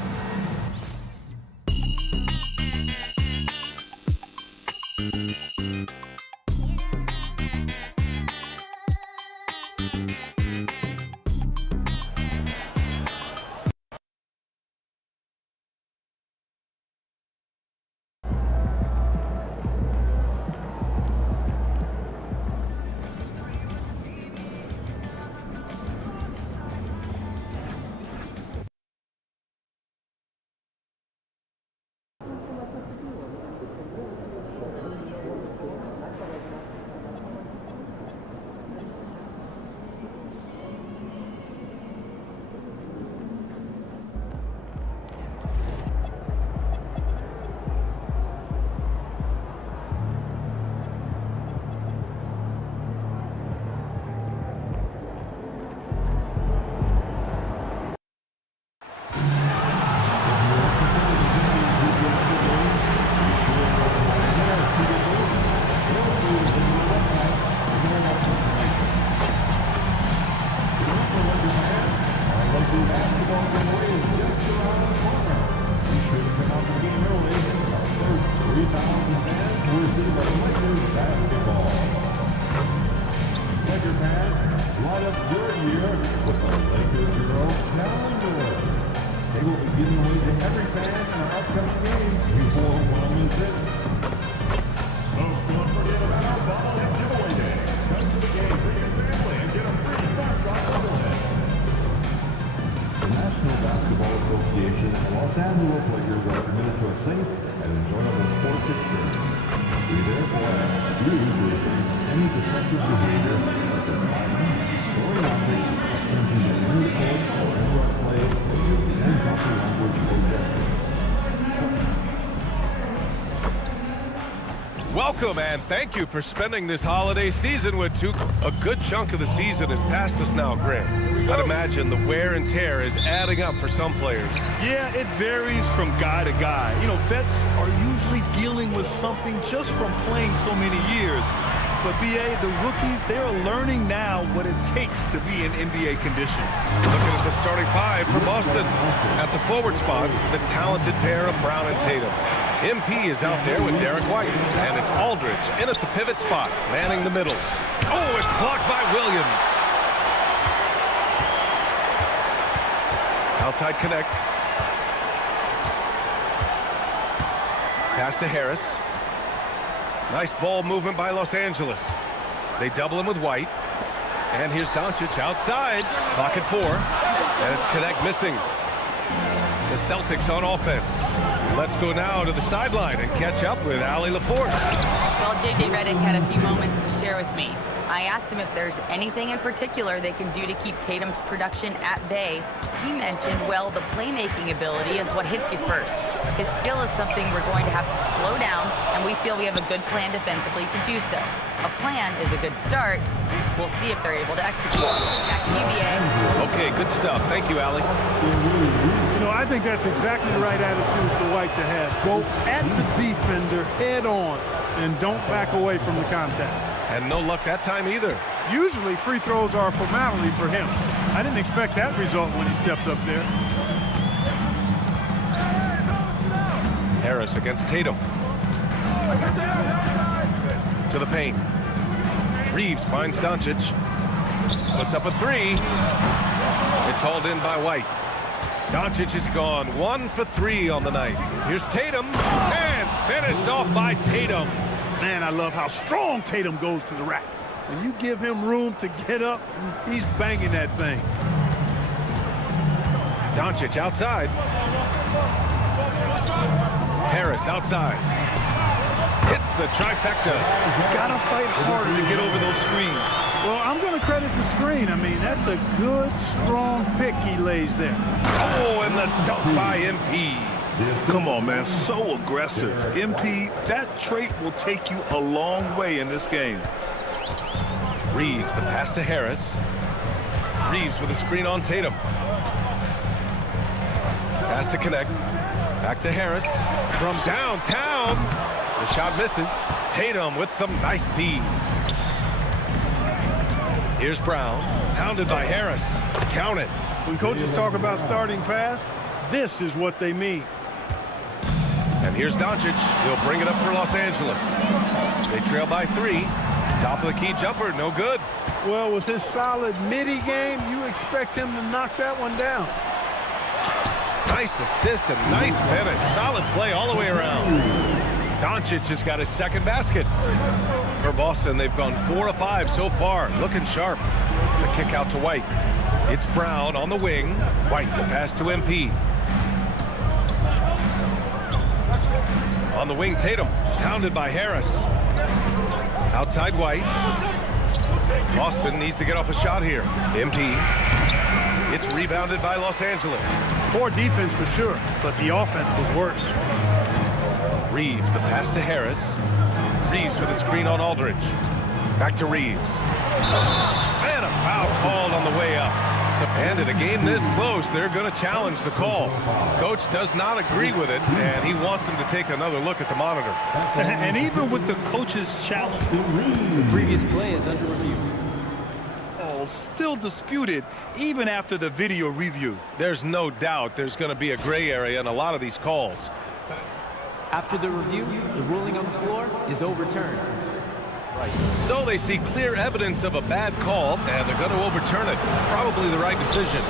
Welcome and thank you for spending this holiday season with Duke. A good chunk of the season is past us now, Grant. I'd imagine the wear and tear is adding up for some players. Yeah, it varies from guy to guy. You know, vets are usually dealing with something just from playing so many years. But, B.A., the rookies, they're learning now what it takes to be in NBA condition. Looking at the starting 5 for Boston. At the forward spots, the talented pair of Brown and Tatum. MP is out there with Derek White. And it's Aldridge in at the pivot spot, manning the middle. Oh, it's blocked by Williams. Outside connect. Pass to Harris. Nice ball movement by Los Angeles. They double him with White. And here's Doncic outside. Clock at 4. And it's connect missing. The Celtics on offense. Let's go now to the sideline and catch up with Allie LaForce. Well, J.J. Redick had a few moments to share with me. I asked him if there's anything in particular they can do to keep Tatum's production at bay. He mentioned, well, the playmaking ability is what hits you first. His skill is something we're going to have to slow down, and we feel we have a good plan defensively to do so. A plan is a good start. We'll see if they're able to execute. Back to you, B.A. Okay, good stuff. Thank you, Allie. You know, I think that's exactly the right attitude for White to have. Go at the defender head on and don't back away from the contact. And no luck that time either. Usually free throws are a formality for him. I didn't expect that result when he stepped up there. Harris against Tatum. To the paint. Reeves finds Doncic. Puts up a 3. It's hauled in by White. Doncic is gone 1 for 3 on the night. Here's Tatum. And finished off by Tatum. Man, I love how strong Tatum goes to the rack. When you give him room to get up, he's banging that thing. Doncic outside. Harris outside. Hits the trifecta. Gotta fight harder to get over those screens. Well, I'm going to credit the screen. I mean, that's a good, strong pick he lays there. Oh, and the dunk by MP. Come on, man, so aggressive. MP, that trait will take you a long way in this game. Reeves, the pass to Harris. Reeves with a screen on Tatum. Pass to connect. Back to Harris. From downtown. The shot misses. Tatum with some nice D. Here's Brown. Pounded by Harris. Count it. When coaches talk about starting fast, this is what they mean. And here's Doncic. He'll bring it up for Los Angeles. They trail by 3. Top of the key jumper, no good. Well, with his solid midi game, you expect him to knock that one down. Nice assist and nice finish. Solid play all the way around. Doncic has got his second basket. For Boston, they've gone 4 of 5 so far. Looking sharp. The kick out to White. It's Brown on the wing. White, the pass to MP. On the wing, Tatum. Pounded by Harris. Outside White. Boston needs to get off a shot here. MP. It's rebounded by Los Angeles. Poor defense for sure, but the offense was worse. Reeves, the pass to Harris. Reeves with a screen on Aldridge. Back to Reeves. And a foul called on the way up. And in a game this close, they're going to challenge the call. Coach does not agree with it, and he wants them to take another look at the monitor. And even with the coach's challenge, the previous play is under review. Oh, still disputed, even after the video review. There's no doubt there's going to be a gray area in a lot of these calls. After the review, the ruling on the floor is overturned. Right. So they see clear evidence of a bad call, and they're going to overturn it. Probably the right decision.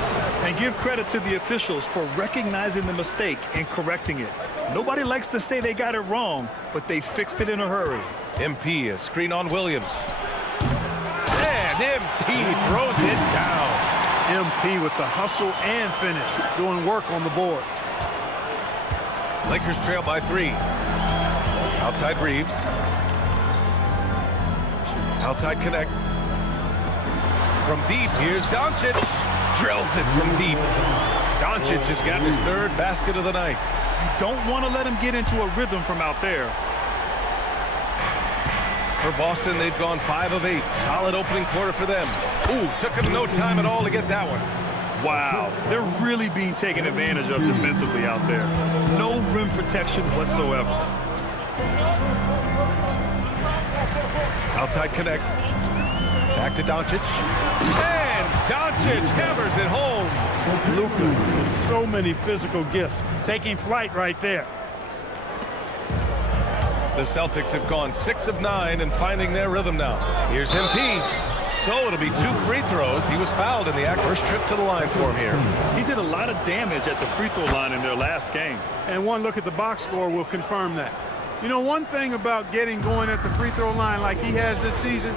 And give credit to the officials for recognizing the mistake and correcting it. Nobody likes to say they got it wrong, but they fixed it in a hurry. MP, a screen on Williams. And MP throws it down. MP with the hustle and finish, doing work on the boards. Lakers trail by 3. Outside Reeves. Outside connect. From deep, here's Doncic. Drills it from deep. Doncic has got his 3rd basket of the night. You don't want to let him get into a rhythm from out there. For Boston, they've gone 5 of 8. Solid opening quarter for them. Ooh, took him no time at all to get that one. Wow, they're really being taken advantage of defensively out there. No rim protection whatsoever. Outside connect. Back to Doncic. And Doncic hammers it home. Luka with so many physical gifts. Taking flight right there. The Celtics have gone 6 of 9 and finding their rhythm now. Here's MP. So it'll be 2 free throws. He was fouled in the act. First trip to the line for him here. He did a lot of damage at the free throw line in their last game. And one look at the box score will confirm that. You know, one thing about getting going at the free throw line like he has this season,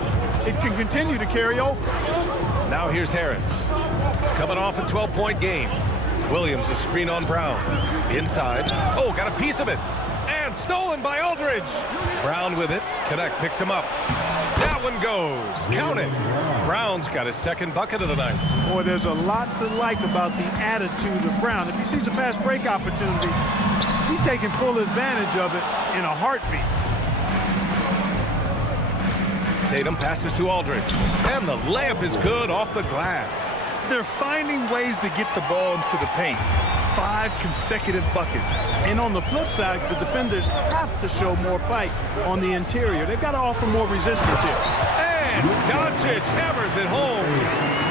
it can continue to carry over. Now here's Harris. Coming off a 12-point game. Williams, a screen on Brown. Inside. Oh, got a piece of it. And stolen by Aldridge. Brown with it. Connect picks him up. That one goes. Count it. Brown's got his second bucket of the night. Boy, there's a lot to like about the attitude of Brown. If he sees a fast break opportunity, he's taking full advantage of it in a heartbeat. Tatum passes to Aldridge. And the layup is good off the glass. They're finding ways to get the ball into the paint. 5 consecutive buckets. And on the flip side, the defenders have to show more fight on the interior. They've got to offer more resistance here. And Doncic hammers it home.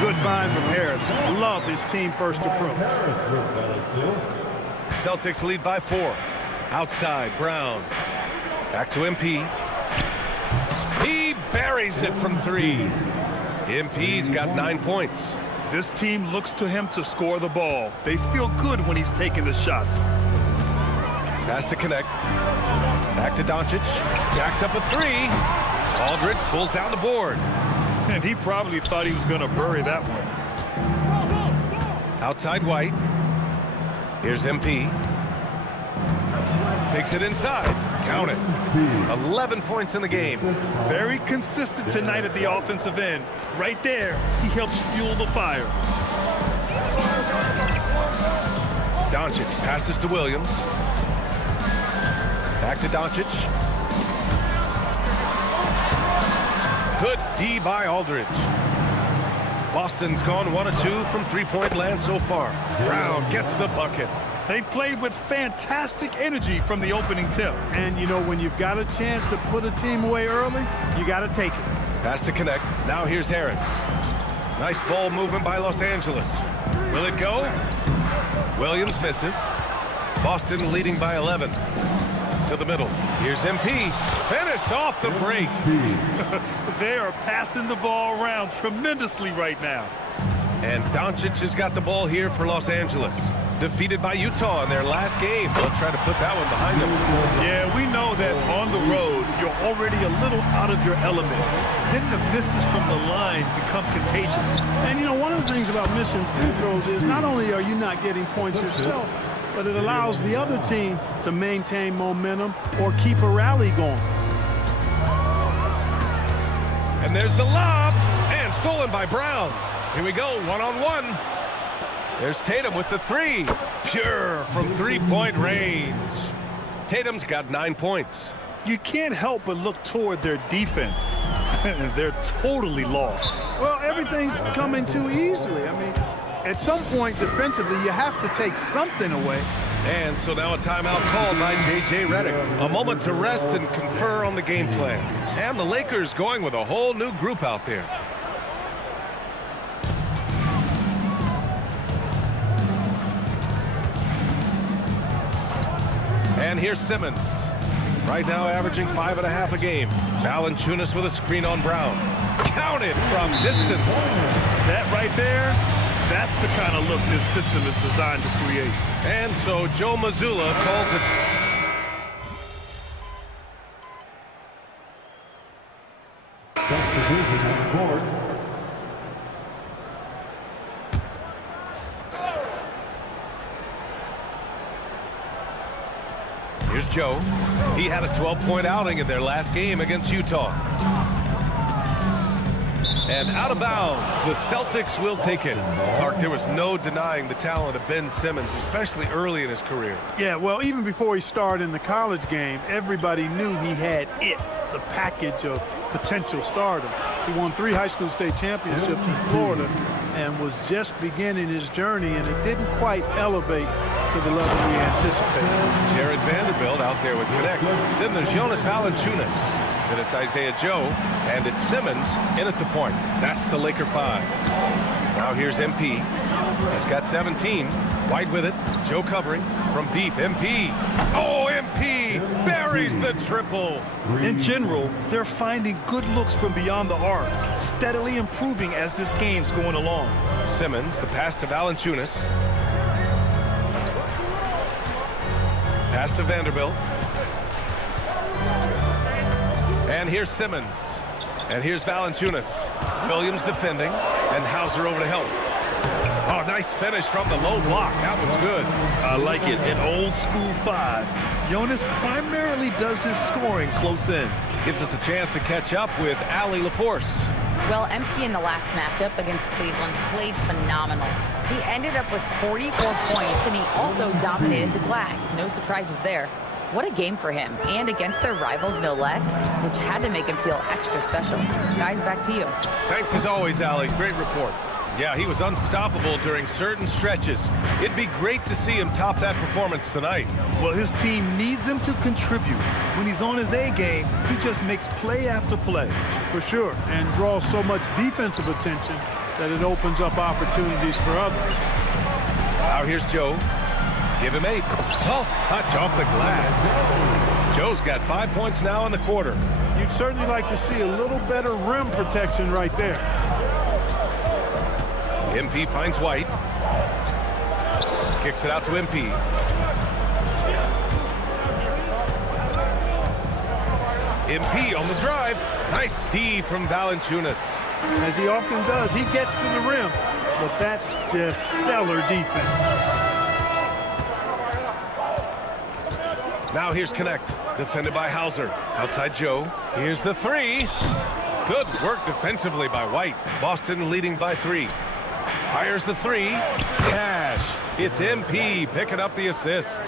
Good find from Harris. Love his team-first approach. Celtics lead by 4. Outside, Brown. Back to MP. He buries it from 3. MP's got 9 points. This team looks to him to score the ball. They feel good when he's taking the shots. Pass to connect. Back to Doncic. Jacks up a 3. Aldridge pulls down the board. And he probably thought he was going to bury that one. Outside White. Here's MP. Takes it inside. Count it. 11 points in the game. Very consistent tonight at the offensive end. Right there, he helps fuel the fire. Doncic passes to Williams. Back to Doncic. Good D by Aldridge. Boston's gone 1 of 2 from three-point land so far. Brown gets the bucket. They've played with fantastic energy from the opening tip. And, you know, when you've got a chance to put a team away early, you got to take it. Pass to connect. Now here's Harris. Nice ball movement by Los Angeles. Will it go? Williams misses. Boston leading by 11. To the middle. Here's MP. Finished off the break. They are passing the ball around tremendously right now. And Doncic has got the ball here for Los Angeles. Defeated by Utah in their last game. They'll try to put that one behind them. Yeah, we know that on the road, you're already a little out of your element. Then the misses from the line become contagious. And, you know, one of the things about missing free throws is not only are you not getting points yourself, but it allows the other team to maintain momentum or keep a rally going. And there's the lob. And stolen by Brown. Here we go, one-on-one. There's Tatum with the 3. Pure from three-point range. Tatum's got 9 points. You can't help but look toward their defense. They're totally lost. Well, everything's coming too easily. I mean, at some point defensively, you have to take something away. And so now a timeout called by J.J. Redick. A moment to rest and confer on the game plan. And the Lakers going with a whole new group out there. And here's Simmons. Right now averaging 5.5 a game. Valanciunas with a screen on Brown. Counted from distance. That right there, that's the kind of look this system is designed to create. And so Joe Mazzulla calls it. Here's Joe. He had a 12-point outing in their last game against Utah. And out of bounds, the Celtics will take it. Clark, there was no denying the talent of Ben Simmons, especially early in his career. Yeah, well, even before he started in the college game, everybody knew he had it, the package of potential stardom. He won 3 high school state championships in Florida and was just beginning his journey, and it didn't quite elevate to the level we anticipated. Jared Vanderbilt out there with connect. Then there's Jonas Valanciunas. Then it's Isaiah Joe, and it's Simmons in at the point. That's the Laker 5. Now here's MP. He's got 17. White with it. Joe covering from deep. MP. Oh, MP buries the triple. In general, they're finding good looks from beyond the arc, steadily improving as this game's going along. Simmons, the pass to Valanciunas. Pass to Vanderbilt. And here's Simmons. And here's Valanciunas. Williams defending. And Hauser over to help. Oh, nice finish from the low block. That was good. I like it. An old school 5. Jonas primarily does his scoring close in. Gives us a chance to catch up with Allie LaForce. Well, MP in the last matchup against Cleveland played phenomenal. He ended up with 44 points, and he also dominated the glass. No surprises there. What a game for him, and against their rivals, no less, which had to make him feel extra special. Guys, back to you. Thanks as always, Allie. Great report. Yeah, he was unstoppable during certain stretches. It'd be great to see him top that performance tonight. Well, his team needs him to contribute. When he's on his A game, he just makes play after play. For sure, and draws so much defensive attention that it opens up opportunities for others. Now here's Joe. Give him 8. Soft touch off the glass. Joe's got 5 points now in the quarter. You'd certainly like to see a little better rim protection right there. MP finds White. Kicks it out to MP. MP on the drive. Nice D from Valanciunas. As he often does, he gets to the rim, but that's just stellar defense. Now here's Connect, defended by Hauser. Outside Joe. Here's the 3. Good work defensively by White. Boston leading by 3. Fires the 3. Cash. It's MP picking up the assist.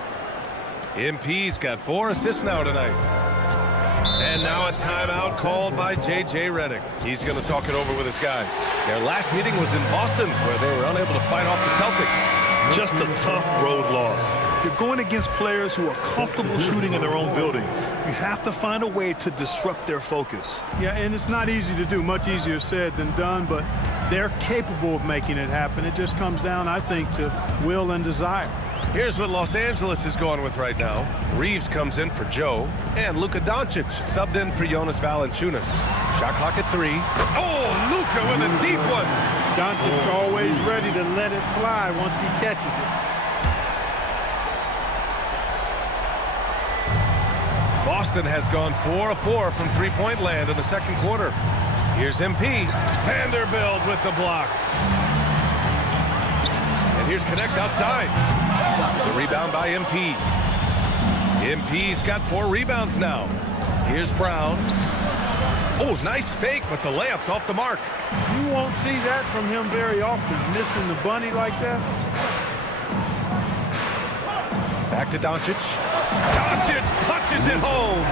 MP's got 4 assists now tonight. And now a timeout called by J.J. Redick. He's going to talk it over with his guys. Their last meeting was in Boston, where they were unable to fight off the Celtics. Just a tough road loss. You're going against players who are comfortable shooting in their own building. You have to find a way to disrupt their focus. Yeah, and it's not easy to do. Much easier said than done, but they're capable of making it happen. It just comes down, I think, to will and desire. Here's what Los Angeles is going with right now. Reeves comes in for Joe, and Luka Doncic subbed in for Jonas Valanciunas. Shot clock at 3. Oh, Luka with a deep one. Doncic always ready to let it fly once he catches it. Boston has gone 4 of 4 from three-point land in the second quarter. Here's MP. Vanderbilt with the block. And here's Connect outside. The rebound by MP. MP's got 4 rebounds now. Here's Brown. Oh, nice fake, but the layup's off the mark. You won't see that from him very often, missing the bunny like that. Back to Doncic. Doncic punches it home.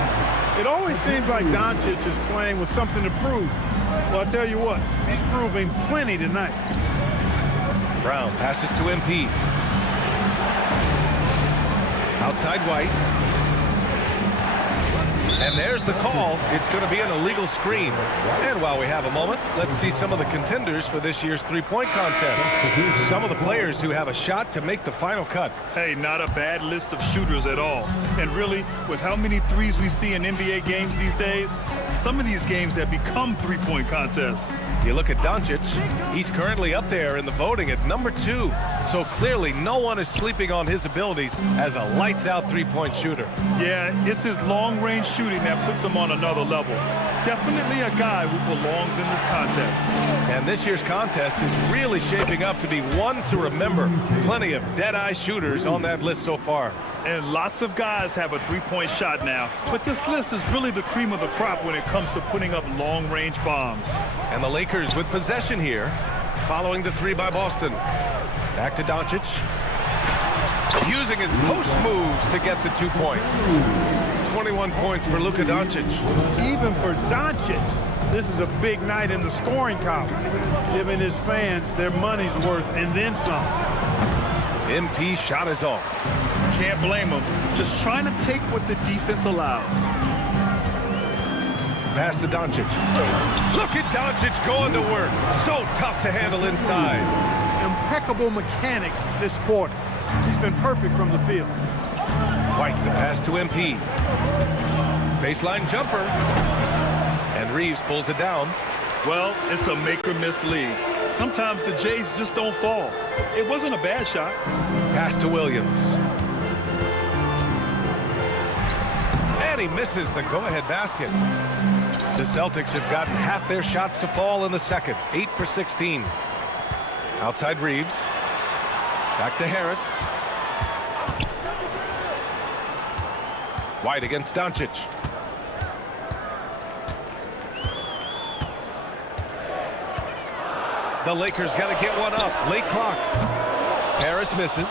It always seems like Doncic is playing with something to prove. Well, I'll tell you what, he's proving plenty tonight. Brown passes to MP. Outside White. And there's the call. It's going to be an illegal screen. And while we have a moment, let's see some of the contenders for this year's three-point contest. Some of the players who have a shot to make the final cut. Hey, not a bad list of shooters at all. And really, with how many threes we see in NBA games these days, some of these games have become three-point contests. You look at Doncic, he's currently up there in the voting at number 2. So clearly no one is sleeping on his abilities as a lights-out three-point shooter. Yeah, it's his long-range shooting that puts him on another level. Definitely a guy who belongs in this contest. And this year's contest is really shaping up to be one to remember. Plenty of dead-eye shooters on that list so far. And lots of guys have a three-point shot now. But this list is really the cream of the crop when it comes to putting up long-range bombs. And the Lakers with possession here, following the 3 by Boston. Back to Doncic. Using his post moves to get the 2 points. 21 points for Luka Doncic. Even for Doncic, this is a big night in the scoring column, giving his fans their money's worth and then some. MP shot is off. Can't blame him. Just trying to take what the defense allows. Pass to Doncic. Look at Doncic going to work. So tough to handle inside. impeccable mechanics this quarter. He's been perfect from the field. White, the pass to MP. Baseline jumper. And Reeves pulls it down. Well, it's a make-or-miss league. Sometimes the Jays just don't fall. It wasn't a bad shot. Pass to Williams. And he misses the go-ahead basket. The Celtics have gotten half their shots to fall in the second. 8 for 16. Outside Reeves. Back to Harris. White against Doncic. The Lakers got to get one up. Late clock. Harris misses.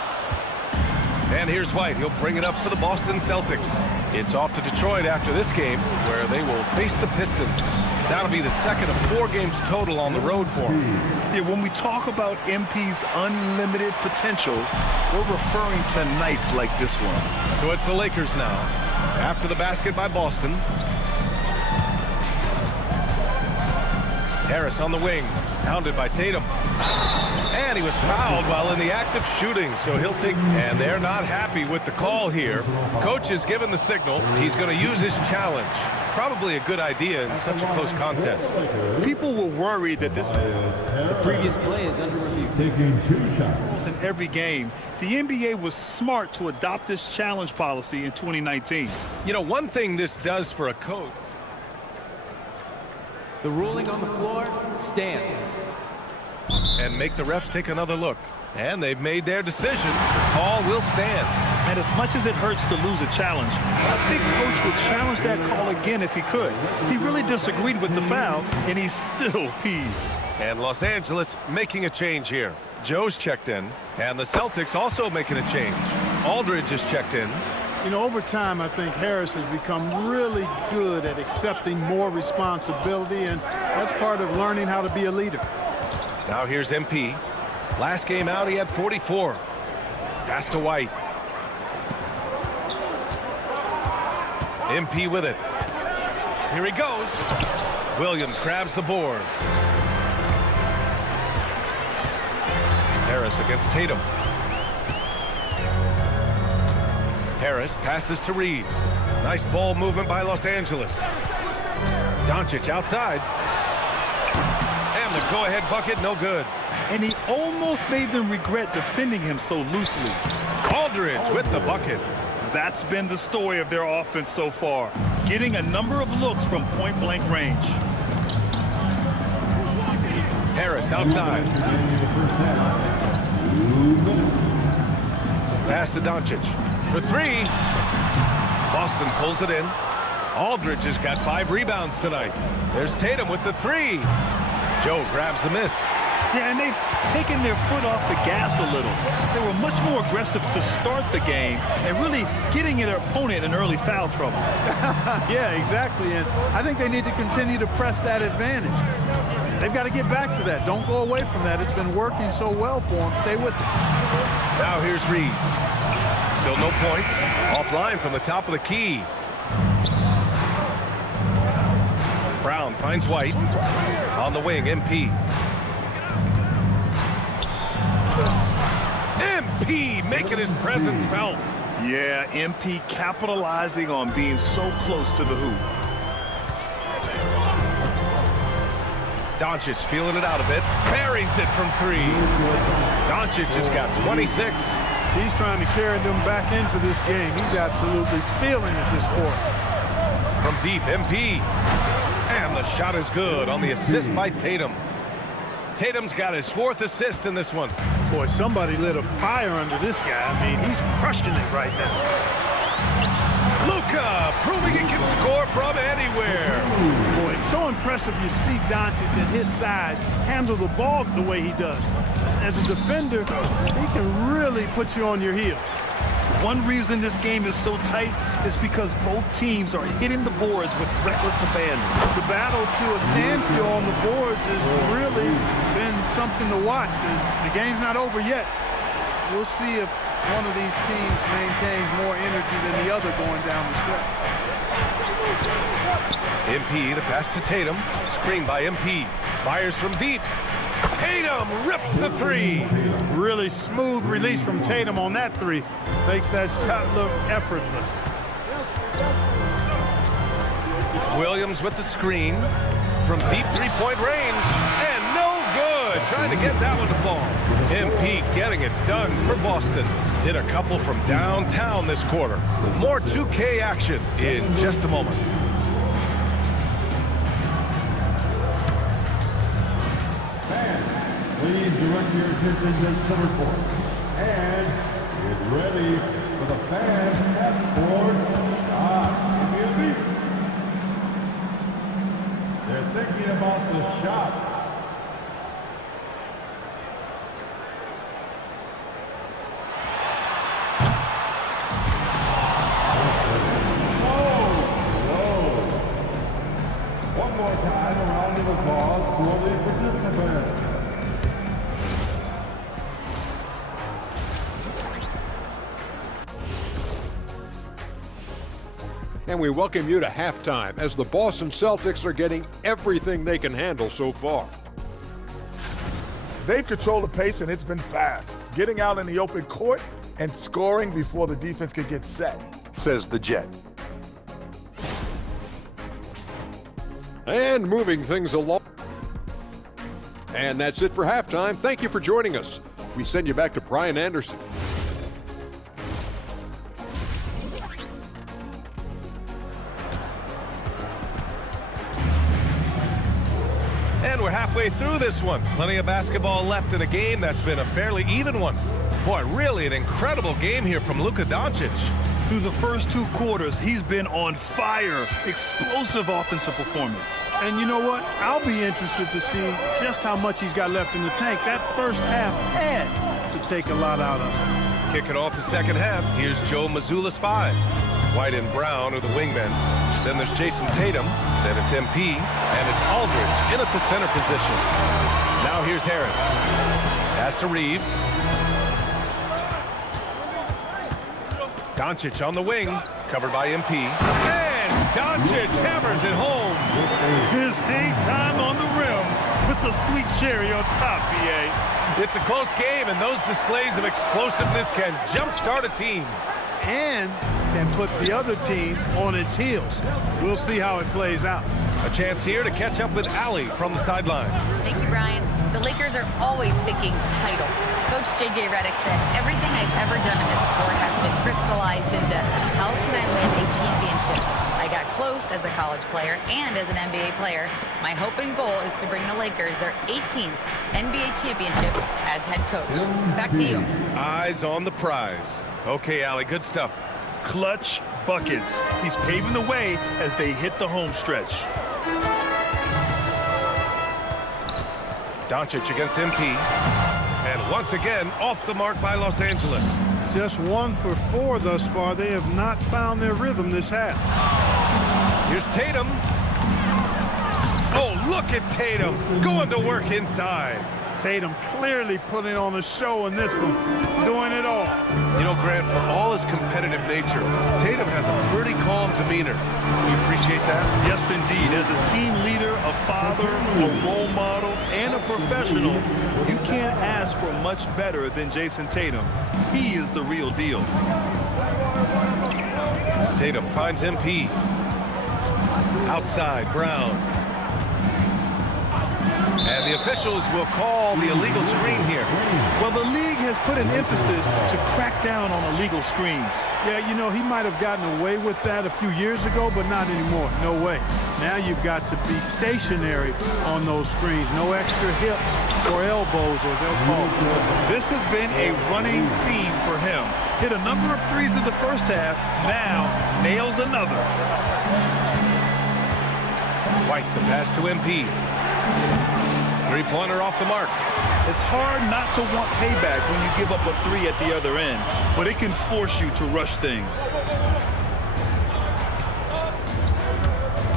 And here's White. He'll bring it up for the Boston Celtics. It's off to Detroit after this game, where they will face the Pistons. That'll be the second of 4 games total on the road for him. Yeah, when we talk about MP's unlimited potential, we're referring to nights like this one. So it's the Lakers now. After the basket by Boston. Harris on the wing. Hounded by Tatum. And he was fouled while in the act of shooting, so he'll take... And they're not happy with the call here. Coach has given the signal. He's going to use his challenge. Probably a good idea in such a close contest. People were worried that this... The previous play is under review. Taking 2 shots. In every game, the NBA was smart to adopt this challenge policy in 2019. You know, one thing this does for a coach... The ruling on the floor stands. And make the refs take another look. And they've made their decision. The call will stand. And as much as it hurts to lose a challenge, I think Coach would challenge that call again if he could. He really disagreed with the foul, and he's still peeved. And Los Angeles making a change here. Joe's checked in, and the Celtics also making a change. Aldridge is checked in. You know, over time, I think Harris has become really good at accepting more responsibility, and that's part of learning how to be a leader. Now here's MP. Last game out, he had 44. Pass to White. MP with it. Here he goes. Williams grabs the board. Harris against Tatum. Harris passes to Reeves. Nice ball movement by Los Angeles. Doncic outside. And the go-ahead bucket, no good. And he almost made them regret defending him so loosely. Aldridge with the bucket. That's been the story of their offense so far, getting a number of looks from point-blank range. Harris outside. Pass to Doncic for 3. Boston pulls it in. Aldridge has got 5 rebounds tonight. There's Tatum with the 3. Joe grabs the miss. Yeah, and they've taken their foot off the gas a little. They were much more aggressive to start the game and really getting their opponent in early foul trouble. Yeah, exactly. And I think they need to continue to press that advantage. They've got to get back to that. Don't go away from that. It's been working so well for them. Stay with it. Now here's Reeves. Still no points. Offline from the top of the key. Brown finds White. On the wing, MP. MP making his presence felt. Yeah, MP capitalizing on being so close to the hoop. Doncic feeling it out a bit. Buries it from 3. Doncic has got 26. He's trying to carry them back into this game. He's absolutely feeling it this quarter. From deep, MP. And the shot is good on the assist by Tatum. Tatum's got his 4th assist in this one. Boy, somebody lit a fire under this guy. I mean, he's crushing it right now. Luka proving he can score from anywhere. Boy, it's so impressive you see Doncic at his size handle the ball the way he does. As a defender, he can really put you on your heels. One reason this game is so tight is because both teams are hitting the boards with reckless abandon. The battle to a standstill on the boards has really been something to watch. The game's not over yet. We'll see if one of these teams maintains more energy than the other going down the stretch. MP, the pass to Tatum. Screen by MP. Fires from deep. Tatum rips the three. Really smooth release from Tatum on that three. Makes that shot look effortless. Williams with the screen from deep three-point range, and no good. Trying to get that one to fall. MP getting it done for Boston. Hit a couple from downtown this quarter. More 2K action in just a moment. Please direct your attention to center court. And get ready for the fan passport. Community. They're thinking about the shot. One more time, a round of applause for the participants. And we welcome you to halftime as the Boston Celtics are getting everything they can handle so far. They've controlled the pace, and it's been fast. Getting out in the open court and scoring before the defense could get set. Says the Jet. And moving things along. And that's it for halftime. Thank you for joining us. We send you back to Brian Anderson. And we're halfway through this one. Plenty of basketball left in a game that's been a fairly even one. Boy, really an incredible game here from Luka Doncic. Through the first 2 quarters, he's been on fire. Explosive offensive performance. And you know what? I'll be interested to see just how much he's got left in the tank. That first half had to take a lot out of him. Kicking off the second half, here's Joe Mazzulla's 5. White and Brown are the wingmen. Then there's Jason Tatum. Then it's MP. And it's Aldridge in at the center position. Now here's Harris. Pass to Reeves. Doncic on the wing, covered by MP. And Doncic hammers it home. His hang time on the rim puts a sweet cherry on top, BA. It's a close game, and those displays of explosiveness can jumpstart a team. And can put the other team on its heels. We'll see how it plays out. A chance here to catch up with Allie from the sideline. Thank you, Brian. The Lakers are always thinking title. Coach J.J. Redick said, everything I've ever done in this sport has been crystallized into how can I win a championship? I got close as a college player and as an NBA player. My hope and goal is to bring the Lakers their 18th NBA championship as head coach. Back to you. Eyes on the prize. Okay, Allie, good stuff. Clutch buckets. He's paving the way as they hit the home stretch. Doncic against MP. And once again, off the mark by Los Angeles. Just 1 for 4 thus far. They have not found their rhythm this half. Here's Tatum. Oh, look at Tatum going to work inside. Tatum clearly putting on a show in this one, doing it all. You know, Grant, for all his competitive nature, Tatum has a pretty calm demeanor. You appreciate that? Yes, indeed. As a team leader, a father, a role model, and a professional, you can't ask for much better than Jason Tatum. He is the real deal. Tatum finds MP. Outside, Brown. And the officials will call the illegal screen here. Well, the league has put an emphasis to crack down on illegal screens. Yeah, you know, he might have gotten away with that a few years ago, but not anymore. No way. Now you've got to be stationary on those screens. No extra hips or elbows, or they'll call. This has been a running theme for him. Hit a number of threes in the first half. Now nails another. White, the pass to MP. Three-pointer off the mark. It's hard not to want payback when you give up a 3 at the other end, but it can force you to rush things.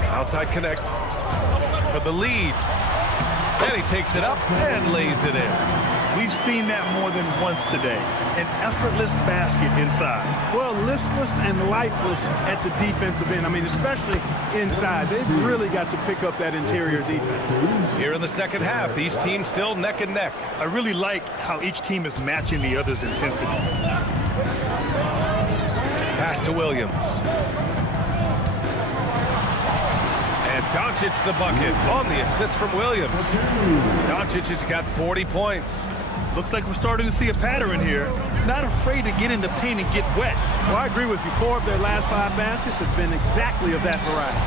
Outside connect for the lead. And he takes it up and lays it in. We've seen that more than once today. An effortless basket inside. Well, listless and lifeless at the defensive end. I mean, especially inside. They've really got to pick up that interior defense. Here in the second half, these teams still neck and neck. I really like how each team is matching the other's intensity. Pass to Williams. And Doncic the bucket on the assist from Williams. Doncic has got 40 points. Looks like we're starting to see a pattern here. Not afraid to get in the paint and get wet. Well, I agree with you. 4 of their last 5 baskets have been exactly of that variety.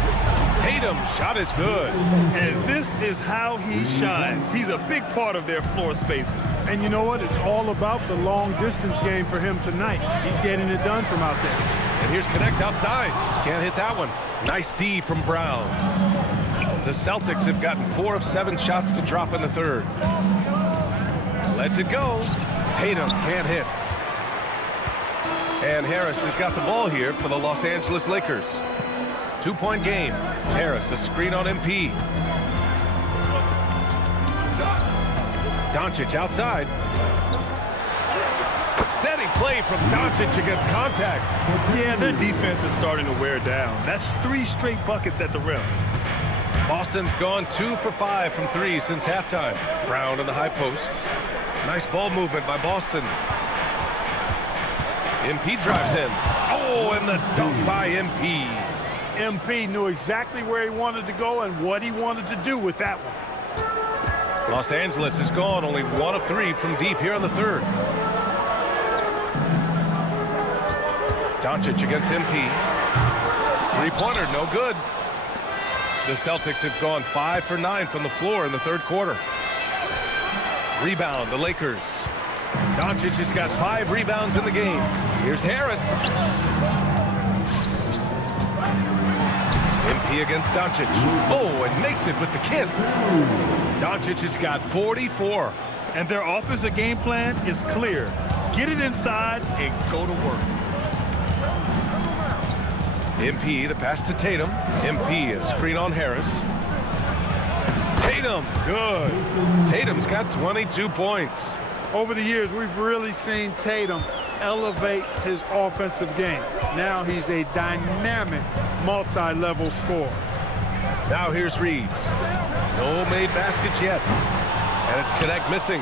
Tatum's shot is good. And this is how he shines. He's a big part of their floor spacing. And you know what? It's all about the long distance game for him tonight. He's getting it done from out there. And here's Connect outside. Can't hit that one. Nice D from Brown. The Celtics have gotten 4 of 7 shots to drop in the third. Lets it go. Tatum can't hit. And Harris has got the ball here for the Los Angeles Lakers. 2-point game. Harris, a screen on MP. Doncic outside. Steady play from Doncic against contact. Yeah, their defense is starting to wear down. That's 3 straight buckets at the rim. Boston's gone 2 for 5 from 3 since halftime. Brown in the high post. Nice ball movement by Boston. MP drives in. Oh, and the dunk by MP. MP knew exactly where he wanted to go and what he wanted to do with that one. Los Angeles has gone only 1 of 3 from deep here in the third. Doncic against MP. 3-pointer, no good. The Celtics have gone 5 for 9 from the floor in the third quarter. Rebound, the Lakers. Doncic has got 5 rebounds in the game. Here's Harris. MP against Doncic. Oh, and makes it with the kiss. Doncic has got 44. And their offensive game plan is clear. Get it inside and go to work. MP, the pass to Tatum. MP, a screen on Harris. Tatum, good. Tatum's got 22 points. Over the years, we've really seen Tatum elevate his offensive game. Now he's a dynamic, multi-level scorer. Now here's Reeves. No made baskets yet. And it's Connect missing.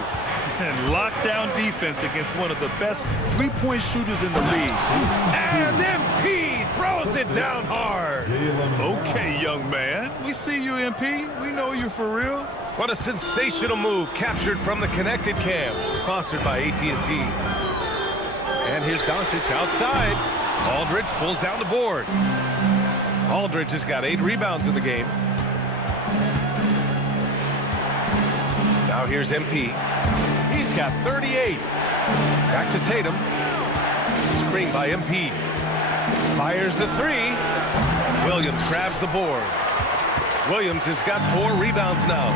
And lockdown defense against one of the best three-point shooters in the league. And MP throws it down hard. Okay, young man. We see you, MP. We know you for real. What a sensational move captured from the Connected Cam, sponsored by AT&T. And here's Doncic outside. Aldridge pulls down the board. Aldridge has got 8 rebounds in the game. Now here's MP. He's got 38. Back to Tatum. Screen by MP. Fires the 3. Williams grabs the board. Williams has got 4 rebounds now.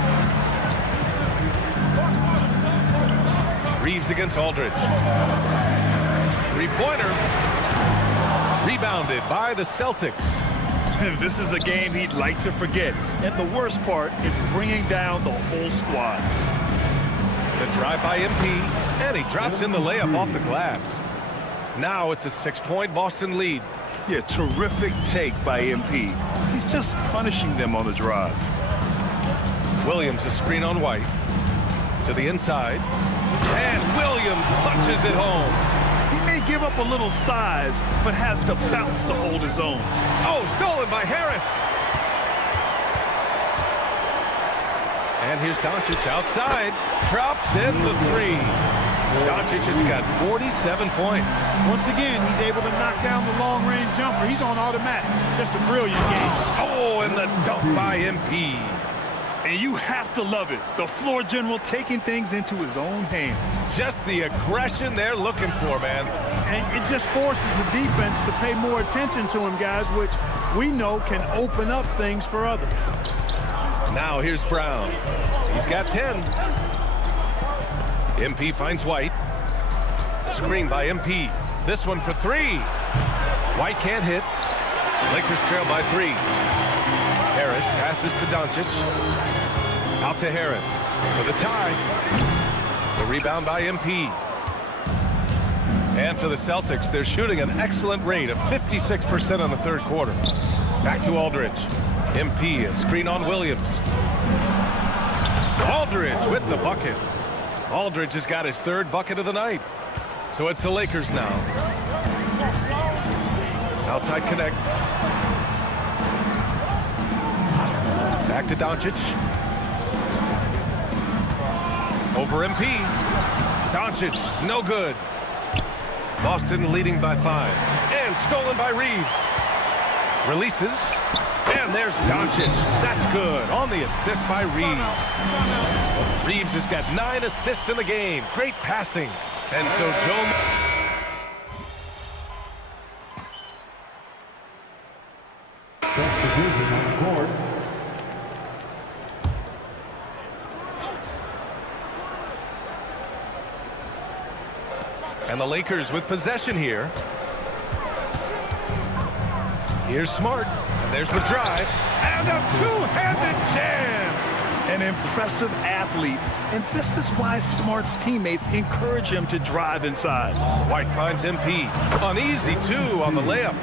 Reeves against Aldridge. 3-pointer. Rebounded by the Celtics. This is a game he'd like to forget. And the worst part is bringing down the whole squad. The drive by MP, and he drops in the layup off the glass. Now it's a 6-point Boston lead. Yeah, terrific take by MP. He's just punishing them on the drive. Williams, a screen on White. To the inside. And Williams punches it home. He may give up a little size, but has the bounce to hold his own. Oh, stolen by Harris. And here's Doncic outside. Drops in the 3. Doncic has got 47 points. Once again, he's able to knock down the long-range jumper. He's on automatic. Just a brilliant game. Oh, and the dunk by MP. And you have to love it. The floor general taking things into his own hands. Just the aggression they're looking for, man. And it just forces the defense to pay more attention to him, guys, which we know can open up things for others. Now here's Brown. He's got 10. MP finds White. Screen by MP. This one for 3. White can't hit. Lakers trail by 3. Harris passes to Doncic. Out to Harris for the tie. The rebound by MP. And for the Celtics, they're shooting an excellent rate of 56% on the third quarter. Back to Aldridge. MP, a screen on Williams. Aldridge with the bucket. Aldridge has got his third bucket of the night. So it's the Lakers now. Outside connect. Back to Doncic. Over MP. Doncic, no good. Boston leading by 5. And stolen by Reeves. Releases. And there's Doncic. That's good. On the assist by Reeves. Reeves has got 9 assists in the game. Great passing. And so Joe... And the Lakers with possession here. Here's Smart. And there's the drive. And a two-handed jam. An impressive athlete. And this is why Smart's teammates encourage him to drive inside. White finds MP. An easy 2 on the layup.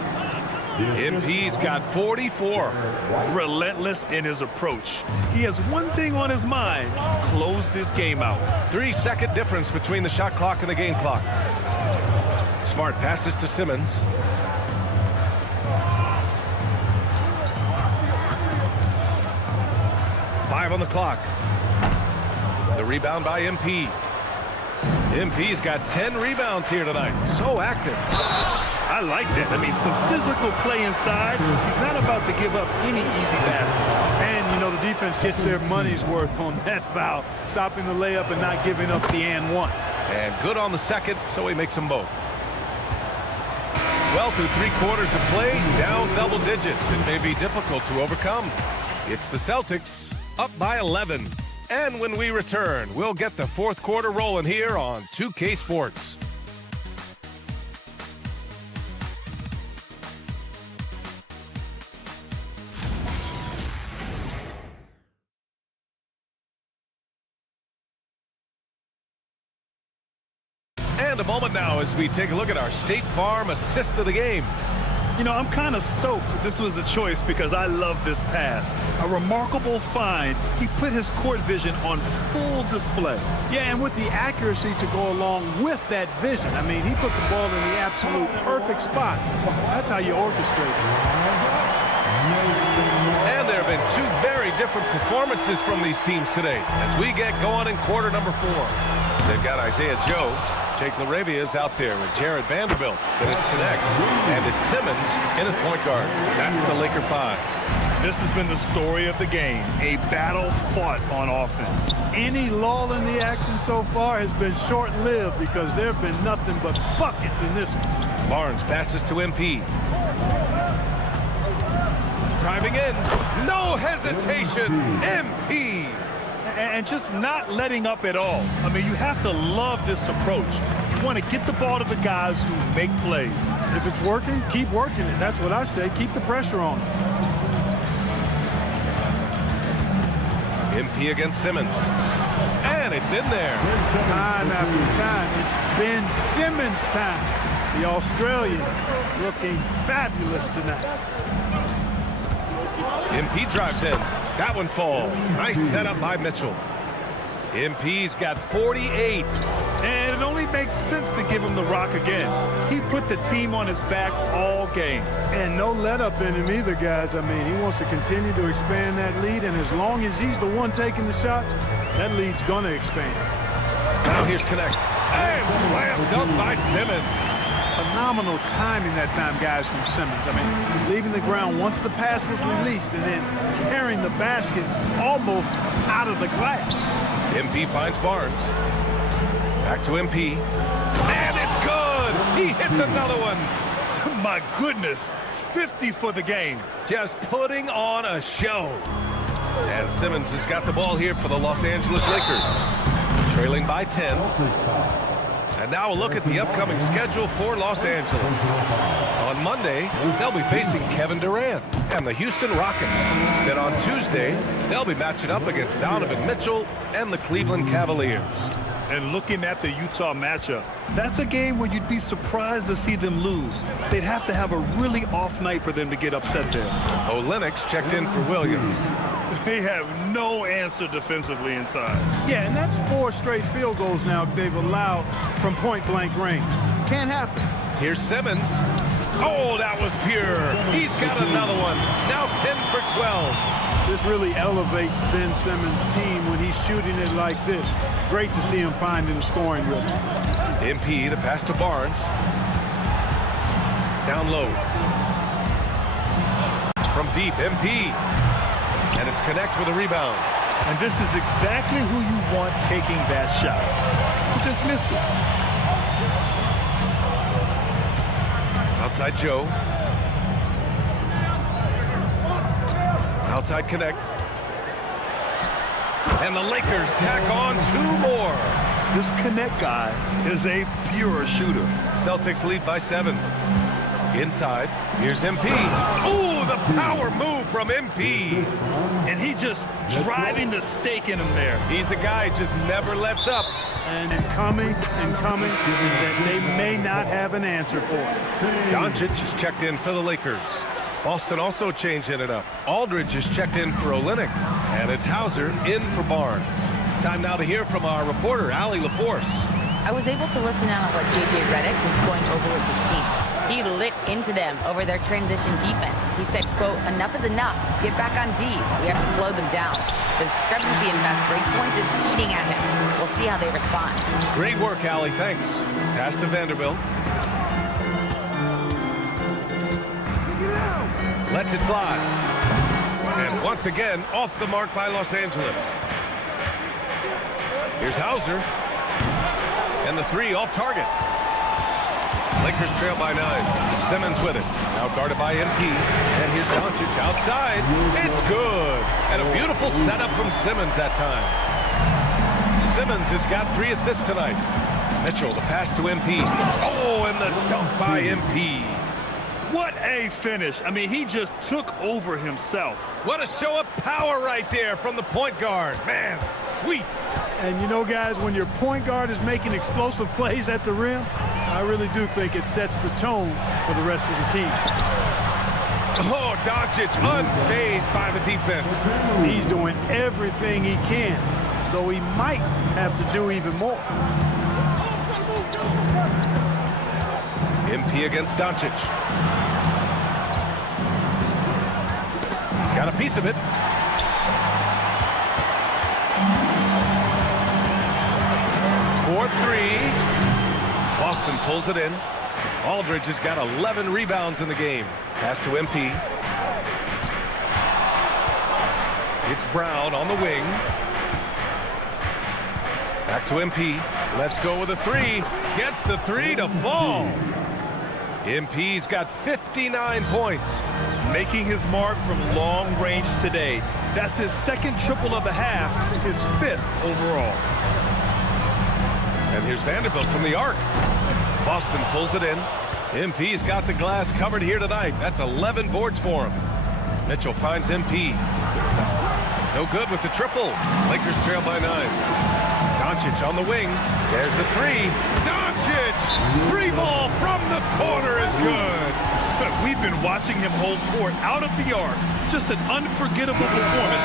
MP's got 44. Relentless in his approach. He has one thing on his mind. Close this game out. 3-second difference between the shot clock and the game clock. Smart passes to Simmons. Five on the clock. The rebound by MP. MP's got 10 rebounds here tonight. So active. I like that. I mean, some physical play inside. He's not about to give up any easy baskets. And, you know, the defense gets their money's worth on that foul, stopping the layup and not giving up the and one. And good on the second, so he makes them both. Well, through 3 quarters of play, down double digits. It may be difficult to overcome. It's the Celtics up by 11. And when we return, we'll get the fourth quarter rolling here on 2K Sports. And a moment now as we take a look at our State Farm assist of the game. You know, I'm kind of stoked that this was a choice because I love this pass. A remarkable find. He put his court vision on full display. Yeah, and with the accuracy to go along with that vision. I mean, he put the ball in the absolute perfect spot. That's how you orchestrate it. And there have been 2 very different performances from these teams today as we get going in quarter number 4. They've got Isaiah Joe. Jake LaRavia is out there with Jared Vanderbilt. Then it's Connect. And it's Simmons in at point guard. That's the Laker 5. This has been the story of the game. A battle fought on offense. Any lull in the action so far has been short-lived because there have been nothing but buckets in this one. Barnes passes to MP. Driving in. No hesitation. MP. And just not letting up at all. I mean, you have to love this approach. You want to get the ball to the guys who make plays. If it's working, keep working it. That's what I say. Keep the pressure on them. MP against Simmons. And it's in there. Time after time. It's been Simmons time. The Australian looking fabulous tonight. MP drives in. That one falls. Nice setup by Mitchell. MP's got 48. And it only makes sense to give him the rock again. He put the team on his back all game. And no let up in him either, guys. I mean, he wants to continue to expand that lead, and as long as he's the one taking the shots, that lead's going to expand. Now here's Connect. And slam dunk by Simmons. Phenomenal timing that time, guys, from Simmons. I mean, leaving the ground once the pass was released and then tearing the basket almost out of the glass. MP finds Barnes. Back to MP. And it's good! He hits another one! My goodness, 50 for the game. Just putting on a show. And Simmons has got the ball here for the Los Angeles Lakers. Trailing by 10. And now a look at the upcoming schedule for Los Angeles. On Monday, they'll be facing Kevin Durant and the Houston Rockets. Then on Tuesday, they'll be matching up against Donovan Mitchell and the Cleveland Cavaliers. And looking at the Utah matchup, that's a game where you'd be surprised to see them lose. They'd have to have a really off night for them to get upset there. Olenek's checked in for Williams. They have no answer defensively inside. Yeah, and that's 4 straight field goals now they've allowed from point-blank range. Can't happen. Here's Simmons. Oh, that was pure. He's got another one. Now 10 for 12. This really elevates Ben Simmons' team when he's shooting it like this. Great to see him finding the scoring rhythm. MP, the pass to Barnes. Down low. From deep, MP. And it's Connect with a rebound. And this is exactly who you want taking that shot. He just missed it. Outside Joe. Outside Connect. And the Lakers tack on 2 more. This Connect guy is a pure shooter. Celtics lead by 7. Inside, here's MP. Oh, the power move from MP. And he just driving the stake in him there. He's a guy just never lets up. And coming, that they may not have an answer for. Doncic is checked in for the Lakers. Boston also changing it up. Aldridge is checked in for Olynyk. And it's Hauser in for Barnes. Time now to hear from our reporter, Allie LaForce. I was able to listen in on what J.J. Redick was going over with his team. He lit into them over their transition defense. He said, quote, enough is enough. Get back on D. We have to slow them down. The discrepancy in fast break points is eating at him. We'll see how they respond. Great work, Allie. Thanks. Pass to Vanderbilt. Lets it fly. And once again, off the mark by Los Angeles. Here's Hauser. And the 3 off target. Lakers trail by 9. Simmons with it. Now guarded by MP. And here's Doncic outside. It's good. And a beautiful setup from Simmons that time. Simmons has got 3 assists tonight. Mitchell, the pass to MP. Oh, and the dunk by MP. What a finish. I mean, he just took over himself. What a show of power right there from the point guard. Man, sweet. And you know, guys, when your point guard is making explosive plays at the rim, I really do think it sets the tone for the rest of the team. Oh, Doncic unfazed by the defense. He's doing everything he can, though he might have to do even more. MP against Doncic. Got a piece of it. For 3. Boston pulls it in. Aldridge has got 11 rebounds in the game. Pass to MP. It's Brown on the wing. Back to MP. Let's go with a 3. Gets the 3 to fall. MP's got 59 points. Making his mark from long range today. That's his 2nd triple of the half, his 5th overall. And here's Vanderbilt from the arc. Boston pulls it in. MP's got the glass covered here tonight. That's 11 boards for him. Mitchell finds MP. No good with the triple. Lakers trail by 9. Doncic on the wing. There's the 3. Doncic! 3 ball from the corner is good. We've been watching him hold court out of the arc. Just an unforgettable performance.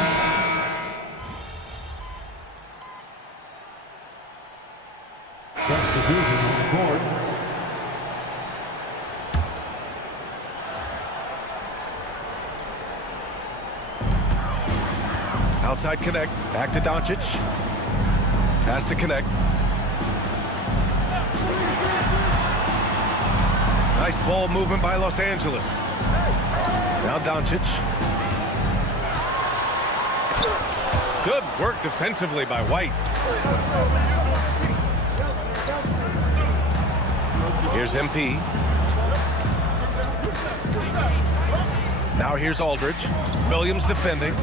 Outside Connect. Back to Doncic. Pass to Connect. Nice ball movement by Los Angeles. Now Doncic. Good work defensively by White. Here's MP. Now here's Aldridge. Williams defending.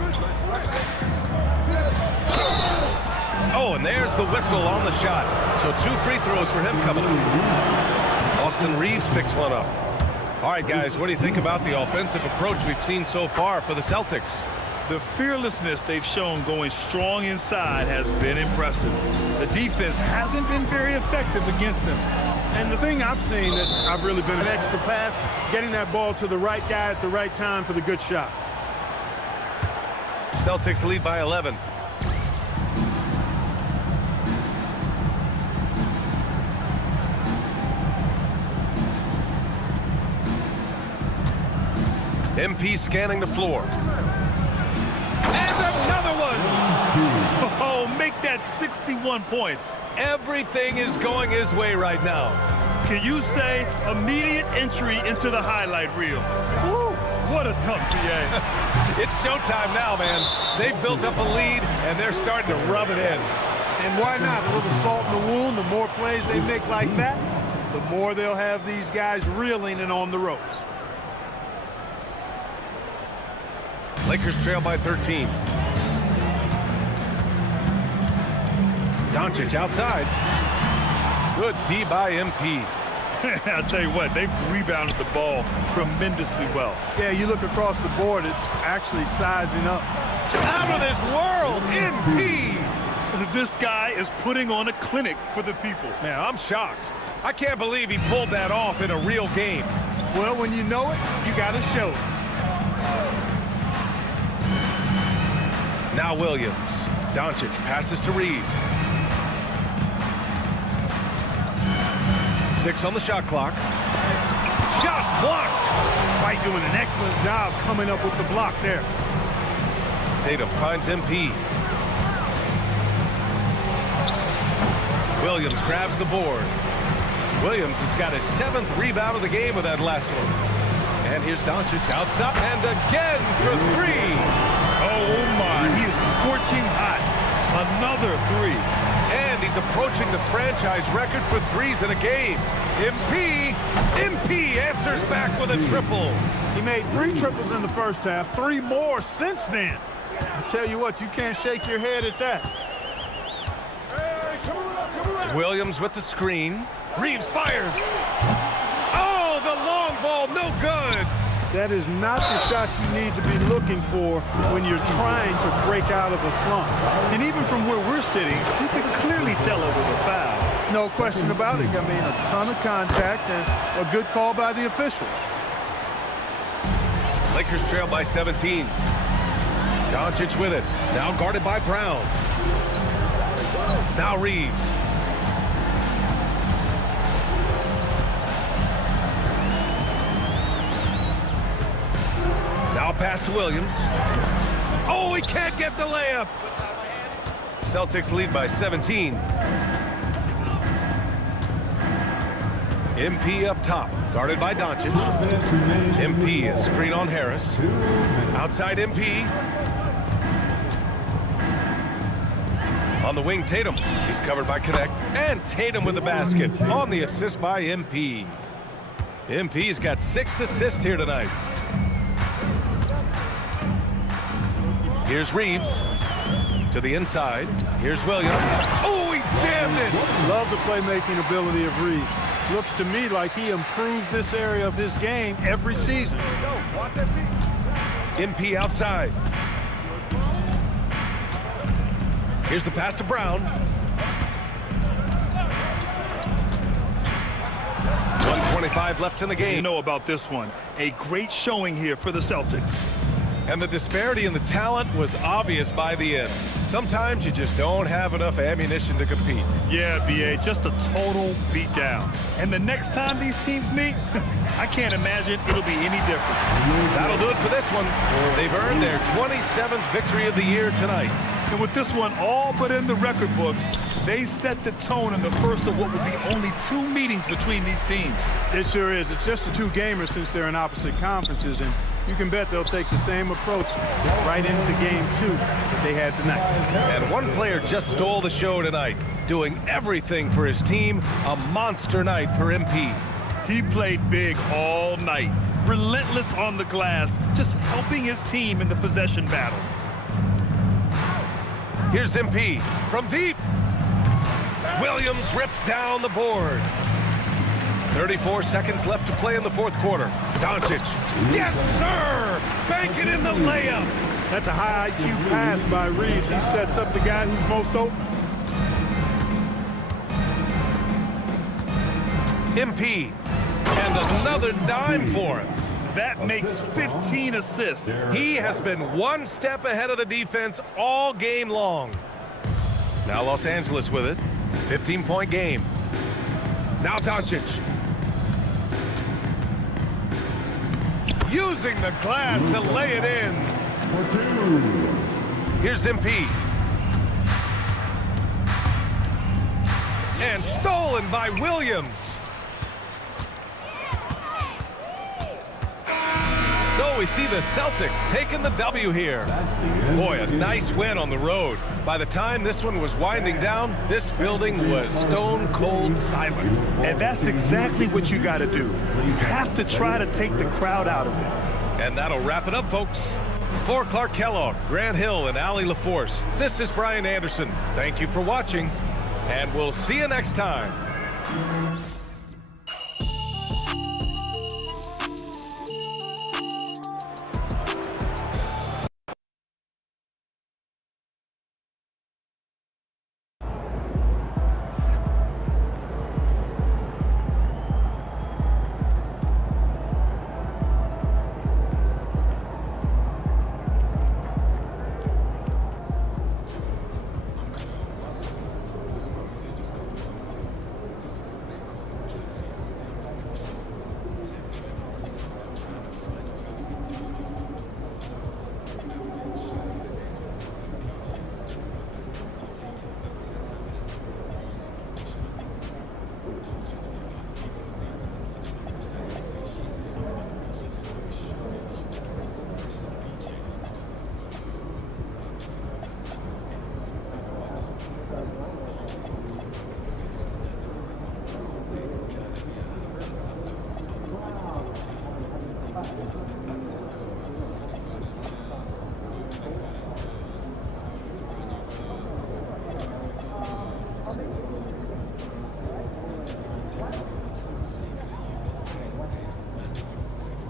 Oh, and there's the whistle on the shot. So 2 free throws for him coming up. Austin Reeves picks one up. All right, guys, what do you think about the offensive approach we've seen so far for the Celtics? The fearlessness they've shown going strong inside has been impressive. The defense hasn't been very effective against them. And the thing I've seen that I've really been an extra pass, getting that ball to the right guy at the right time for the good shot. Celtics lead by 11. MP scanning the floor. And another one! Oh, make that 61 points. Everything is going his way right now. Can you say immediate entry into the highlight reel? Woo, what a tough PA. It's showtime now, man. They've built up a lead, and they're starting to rub it in. And why not? A little salt in the wound. The more plays they make like that, the more they'll have these guys reeling and on the ropes. Lakers trail by 13. Doncic outside. Good D by MP. I'll tell you what, they've rebounded the ball tremendously well. Yeah, you look across the board, it's actually sizing up. Out of this world, MP! This guy is putting on a clinic for the people. Man, I'm shocked. I can't believe he pulled that off in a real game. Well, when you know it, you got to show it. Now Williams. Doncic passes to Reeves. 6 on the shot clock. Shots blocked. White doing an excellent job coming up with the block there. Tatum finds MP. Williams grabs the board. Williams has got his 7th rebound of the game with that last one. And here's Doncic outside and again for 3. Oh my, he is scorching hot. Another 3. And he's approaching the franchise record for threes in a game. MP answers back with a triple. He made 3 triples in the first half, 3 more since then. I tell you what, you can't shake your head at that. Williams with the screen. Reeves fires. Oh, the long ball, no good. That is not the shot you need to be looking for when you're trying to break out of a slump. And even from where we're sitting, you can clearly tell it was a foul. No question about it. I mean, a ton of contact and a good call by the official. Lakers trail by 17. Doncic with it. Now guarded by Brown. Now Reeves. Now pass to Williams. Oh, he can't get the layup. Celtics lead by 17. MP up top, guarded by Doncic. MP, a screen on Harris. Outside MP. On the wing, Tatum. He's covered by Connect. And Tatum with the basket on the assist by MP. MP's got 6 assists here tonight. Here's Reeves to the inside. Here's Williams. Oh, he jammed it. Love the playmaking ability of Reeves. Looks to me like he improves this area of his game every season. MP outside. Here's the pass to Brown. 1:25 left in the game. You know about this one. A great showing here for the Celtics. And the disparity in the talent was obvious by the end. Sometimes you just don't have enough ammunition to compete. Yeah, BA, just a total beatdown. And the next time these teams meet, I can't imagine it'll be any different. That'll do it for this one. They've earned their 27th victory of the year tonight. And with this one all but in the record books, they set the tone in the first of what would be only 2 meetings between these teams. It sure is. It's just a 2-gamer since they're in opposite conferences, and you can bet they'll take the same approach right into game 2 that they had tonight. And one player just stole the show tonight, doing everything for his team. A monster night for MP. He played big all night, relentless on the glass, just helping his team in the possession battle. Here's MP from deep. Williams rips down the board. 34 seconds left to play in the 4th quarter. Doncic. Yes, sir! Bank it in the layup. That's a high IQ pass by Reeves. He sets up the guy who's most open. MP. And another dime for him. That makes 15 assists. He has been one step ahead of the defense all game long. Now Los Angeles with it. 15-point game. Now Doncic. Using the glass to lay it in. Here's MP. And stolen by Williams. So we see the Celtics taking the W here. Boy, a nice win on the road. By the time this one was winding down, this building was stone cold silent. And that's exactly what you got to do. You have to try to take the crowd out of it. And that'll wrap it up, folks. For Clark Kellogg, Grant Hill, and Allie LaForce, this is Brian Anderson. Thank you for watching, and we'll see you next time.